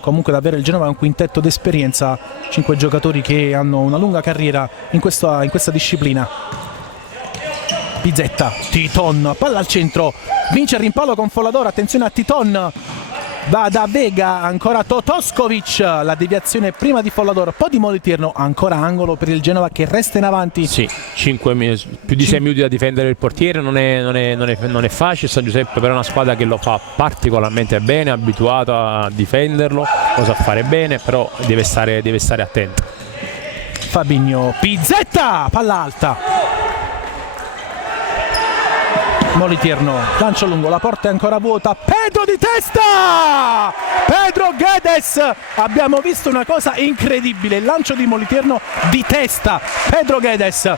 Comunque davvero il Genova è un quintetto d'esperienza, 5 giocatori che hanno una lunga carriera in questa disciplina. Pizzetta, Titon, palla al centro, vince il rimpallo con Folador, attenzione a Titon, va da Vega, ancora Totoskovic, la deviazione prima di Folador, poi di Moliterno, ancora angolo per il Genova che resta in avanti. Sì, più di 6 minuti da difendere il portiere non è facile. San Giuseppe però è una squadra che lo fa particolarmente bene, abituato a difenderlo, lo sa fare bene, però deve stare attento. Fabinho, Pizzetta, palla alta, Moliterno, lancio lungo, la porta è ancora vuota, Pedro di testa, Pedro Guedes, abbiamo visto una cosa incredibile, il lancio di Moliterno di testa, Pedro Guedes,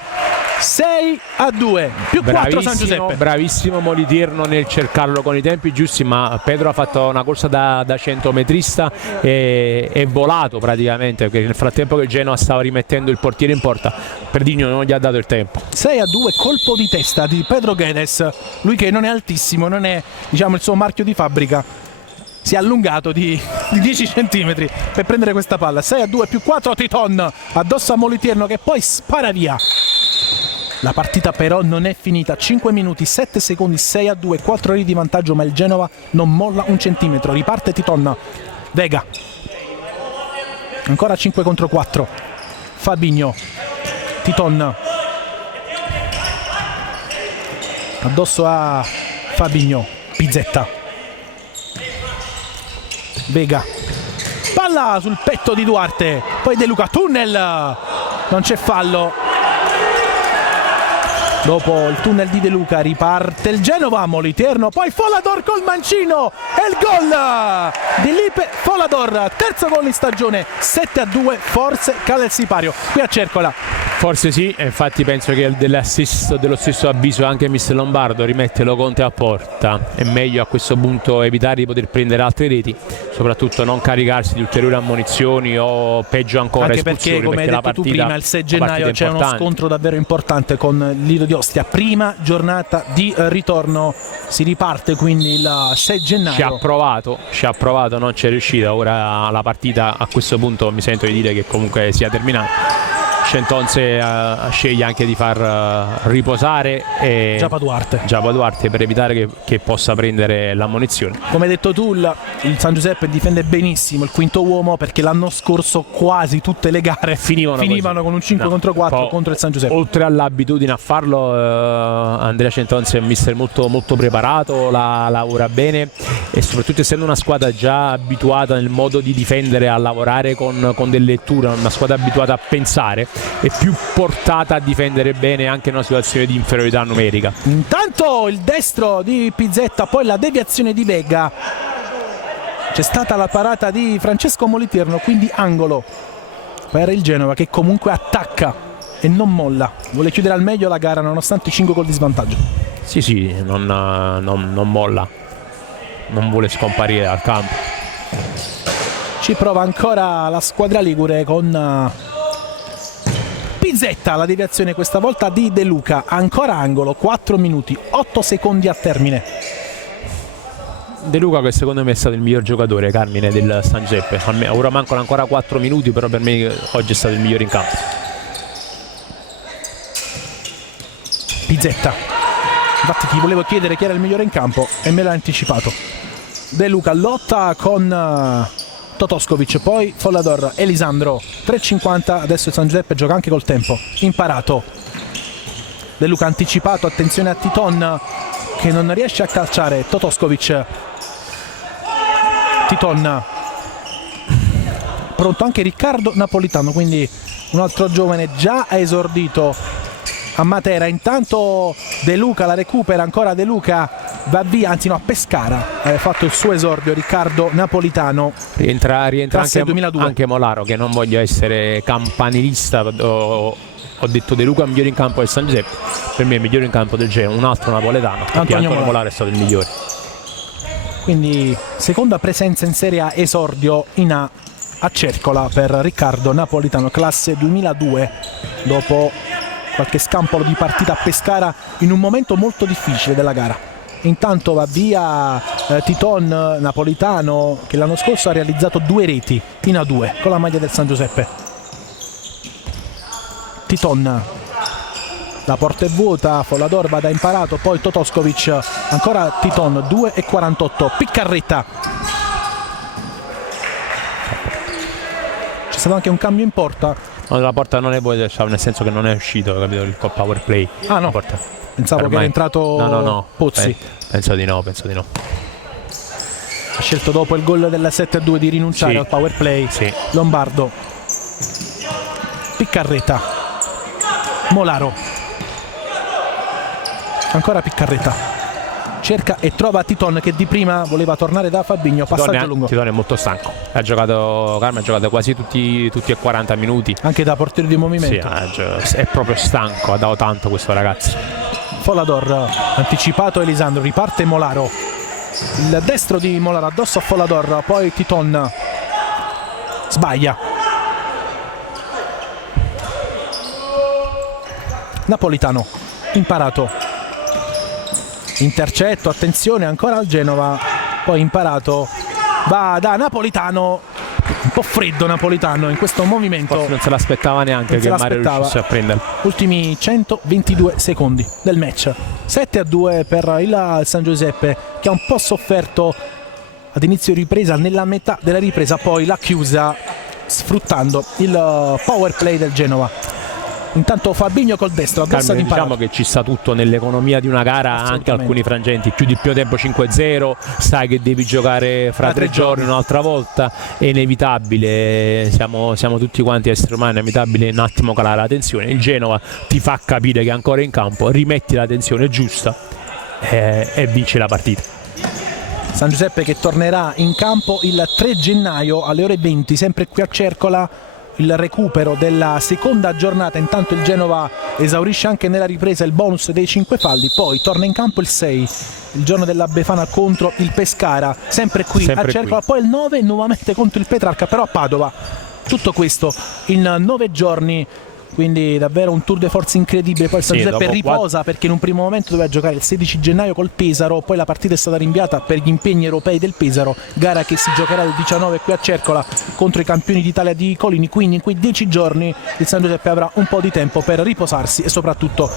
6-2, più 4 San Giuseppe. Bravissimo Moliterno nel cercarlo con i tempi giusti, ma Pedro ha fatto una corsa da 100 metrista e è volato praticamente, perché nel frattempo che il Genoa stava rimettendo il portiere in porta, Perdigno non gli ha dato il tempo. 6-2, colpo di testa di Pedro Guedes, lui che non è altissimo, non è diciamo il suo marchio di fabbrica, si è allungato di 10 cm per prendere questa palla. 6-2 più 4 Titon addosso a Moliterno che poi spara via. La partita però non è finita, 5 minuti 7 secondi, 6-2, 4 ore di vantaggio, ma il Genova non molla un centimetro. Riparte Titon, Vega, ancora 5 contro 4, Fabinho, Titon addosso a Fabinho, Pizzetta, Vega, palla sul petto di Duarte, poi De Luca, tunnel, non c'è fallo. Dopo il tunnel di De Luca riparte il Genova, Moliterno, poi Folador col mancino e il gol di Lipe Folador, terzo gol in stagione, 7-2, forse cala il sipario qui a Cercola. Forse sì, infatti penso che dello stesso avviso anche Mister Lombardo, rimetterlo Conte a porta, è meglio a questo punto evitare di poter prendere altre reti, soprattutto non caricarsi di ulteriori ammonizioni o peggio ancora anche espulsioni, perché come hai detto tu prima il 6 gennaio c'è uno scontro davvero importante con Lido di Ostia, prima giornata di ritorno, si riparte quindi il 6 gennaio. Ci ha provato, non c'è riuscita, ora la partita a questo punto mi sento di dire che comunque sia terminata. Centonze sceglie anche di far riposare Giapa Duarte per evitare che possa prendere l'ammonizione. Come hai detto tu, il San Giuseppe difende benissimo il quinto uomo, perché l'anno scorso quasi tutte le gare finivano con un 5 contro 4 contro il San Giuseppe. Oltre all'abitudine a farlo, Andrea Centonze è un mister molto, molto preparato, la lavora bene e soprattutto essendo una squadra già abituata nel modo di difendere, a lavorare con delle letture, una squadra abituata a pensare, è più portata a difendere bene anche in una situazione di inferiorità numerica. Intanto il destro di Pizzetta, poi la deviazione di Vega, c'è stata la parata di Francesco Moliterno, quindi angolo per il Genova, che comunque attacca e non molla, vuole chiudere al meglio la gara nonostante i 5 gol di svantaggio. Sì, non molla, non vuole scomparire dal campo. Ci prova ancora la squadra ligure con Pizzetta, la deviazione questa volta di De Luca, ancora angolo, 4 minuti, 8 secondi a termine. De Luca, che secondo me è stato il miglior giocatore, Carmine, del San Giuseppe. Ora mancano ancora 4 minuti, però per me oggi è stato il migliore in campo. Pizzetta, infatti ti volevo chiedere chi era il migliore in campo e me l'ha anticipato. De Luca lotta con Totoskovic, poi Follador, Elisandro, 3.50, adesso il San Giuseppe gioca anche col tempo, imparato. De Luca anticipato, attenzione a Titon che non riesce a calciare, Totoskovic, Titon, pronto anche Riccardo Napolitano, quindi un altro giovane già esordito a Matera. Intanto De Luca la recupera, ancora De Luca va via, anzi no, a Pescara ha fatto il suo esordio Riccardo Napolitano, rientra anche Molaro, che non voglio essere campanilista, ho detto De Luca migliore in campo del San Giuseppe, per me è il migliore in campo del Genoa, un altro napoletano, perché Antonio Molaro è stato il migliore. Quindi seconda presenza in Serie A, esordio in A a Cercola per Riccardo Napolitano, classe 2002, dopo qualche scampolo di partita a Pescara in un momento molto difficile della gara. Intanto va via Titon, napolitano, che l'anno scorso ha realizzato 2 reti in A2 con la maglia del San Giuseppe. Titon, la porta è vuota, Follador va da imparato, poi Totoskovic, ancora Titon, 2.48, Piccarretta. C'è stato anche un cambio in porta. No, la porta non è vuota, nel senso che non è uscito, capito, il power play. Ah no, pensavo ormai che era entrato no. Pozzi. Penso di no. Ha scelto dopo il gol del 7-2 di rinunciare al power play. Sì. Lombardo, Piccarretta, Molaro, ancora Piccarretta, cerca e trova Titon che di prima voleva tornare da Fabinho, passaggio lungo. Titon è molto stanco, ha giocato quasi tutti e 40 minuti. Anche da portiere di movimento. Sì, è proprio stanco, ha dato tanto questo ragazzo. Follador, anticipato Elisandro, riparte Molaro, il destro di Molaro addosso a Follador, poi Titon sbaglia. Napolitano, imparato, intercetto, attenzione ancora al Genova, poi imparato, va da Napolitano, un po' freddo Napolitano in questo movimento. Forse non se l'aspettava neanche che Mario riuscisse a prenderlo. Ultimi 122 secondi del match, 7-2 per il San Giuseppe, che ha un po' sofferto ad inizio ripresa, nella metà della ripresa poi l'ha chiusa sfruttando il power play del Genova. Intanto Fabinho col destro addosso ad imparato. Diciamo che ci sta tutto nell'economia di una gara, anche alcuni frangenti, chiudi il primo tempo 5-0, sai che devi giocare fra 3 giorni un'altra volta, è inevitabile, siamo tutti quanti esseri umani, è inevitabile un attimo calare la tensione. Il Genova ti fa capire che è ancora in campo, rimetti la tensione giusta e vinci la partita. San Giuseppe che tornerà in campo il 3 gennaio alle ore 20, sempre qui a Cercola, il recupero della seconda giornata. Intanto il Genova esaurisce anche nella ripresa il bonus dei 5 falli, poi torna in campo il 6, il giorno della Befana contro il Pescara, sempre qui a Cercola, poi il 9 nuovamente contro il Petrarca, però a Padova. Tutto questo in 9 giorni, quindi davvero un tour de force incredibile. Poi il San Giuseppe riposa perché in un primo momento doveva giocare il 16 gennaio col Pesaro, poi la partita è stata rinviata per gli impegni europei del Pesaro, gara che si giocherà il 19 qui a Cercola contro i campioni d'Italia di Colini, quindi in quei 10 giorni il San Giuseppe avrà un po' di tempo per riposarsi e soprattutto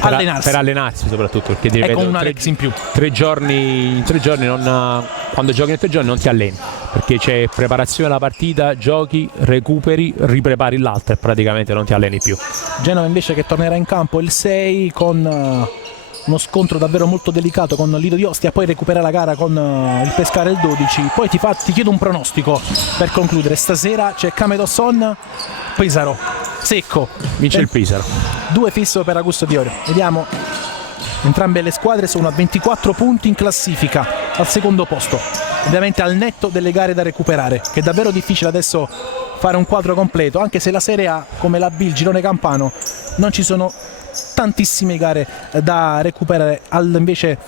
allenarsi. Per allenarsi soprattutto, perché è con un Alex in più. 3 giorni quando giochi in 3 giorni non ti alleni, perché c'è preparazione alla partita, giochi, recuperi, riprepari l'altra e praticamente non ti alleni più. Genova invece che tornerà in campo il 6 con uno scontro davvero molto delicato con Lido di Ostia, poi recupera la gara con il Pescara il 12. Poi ti chiedo un pronostico per concludere. Stasera c'è Camedosson, Pesaro, secco, vince il Pesaro, 2 fisso per Augusto Diorio. Vediamo, entrambe le squadre sono a 24 punti in classifica, al secondo posto, ovviamente al netto delle gare da recuperare, che è davvero difficile adesso fare un quadro completo, anche se la Serie A, come la B, il girone campano, non ci sono tantissime gare da recuperare, invece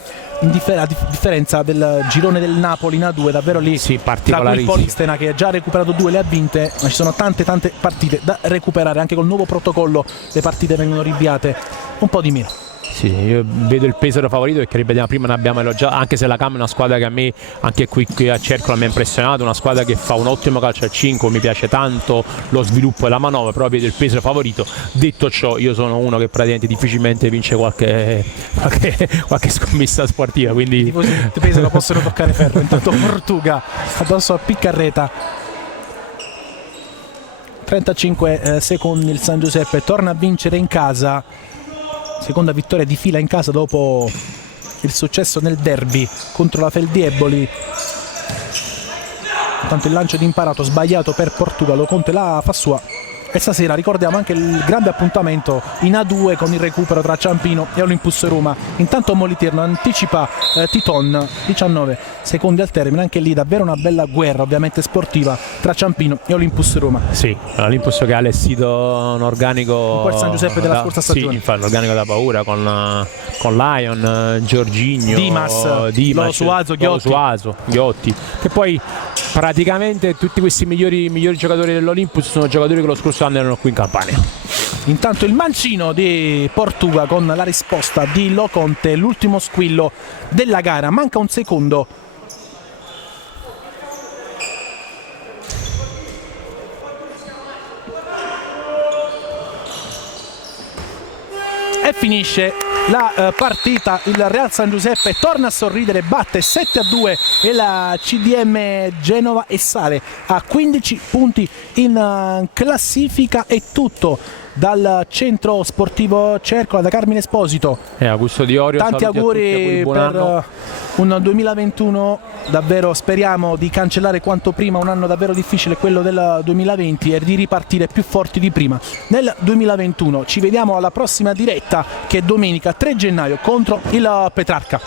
a differenza del girone del Napoli in A2, davvero lì tra cui il Polistena che ha già recuperato 2 le ha vinte, ma ci sono tante partite da recuperare. Anche col nuovo protocollo le partite vengono rinviate un po' di meno. Sì, io vedo il Pesaro favorito perché ripetiamo, prima ne abbiamo elogiato, anche se la Cam è una squadra che a me anche qui a Cercola mi ha impressionato, una squadra che fa un ottimo calcio al 5, mi piace tanto lo sviluppo e la manovra, però vedo il Pesaro favorito. Detto ciò, io sono uno che praticamente difficilmente vince qualche scommessa sportiva, quindi i Pesaro possono toccare ferro. Intanto Portuga addosso a Piccarreta, 35 secondi, il San Giuseppe torna a vincere in casa, seconda vittoria di fila in casa dopo il successo nel derby contro la Feldieboli. Intanto il lancio di imparato sbagliato per Portugal, Conte la fa sua. E stasera ricordiamo anche il grande appuntamento in A2 con il recupero tra Ciampino e Olympus Roma. Intanto Moliterno anticipa Titon, 19 secondi al termine, anche lì davvero una bella guerra ovviamente sportiva tra Ciampino e Olympus Roma. Sì, l'Olympus che ha allestito un organico un po' il San Giuseppe della scorsa stagione. Sì, infatti l'organico da paura con Lion, Giorginio, Dimas, Suazo, Ghiotti, che poi praticamente tutti questi migliori giocatori dell'Olympus sono giocatori che lo scorso anno erano qui in Campania. Intanto il mancino di Portuga con la risposta di Loconte, l'ultimo squillo della gara, manca un secondo. E finisce la partita, il Real San Giuseppe torna a sorridere, batte 7-2 e la CDM Genova e sale a 15 punti in classifica. È tutto dal centro sportivo Cercola, da Carmine Esposito. Augusto Diorio, tanti auguri per un 2021, davvero speriamo di cancellare quanto prima un anno davvero difficile, quello del 2020, e di ripartire più forti di prima nel 2021. Ci vediamo alla prossima diretta, che è domenica 3 gennaio contro il Petrarca.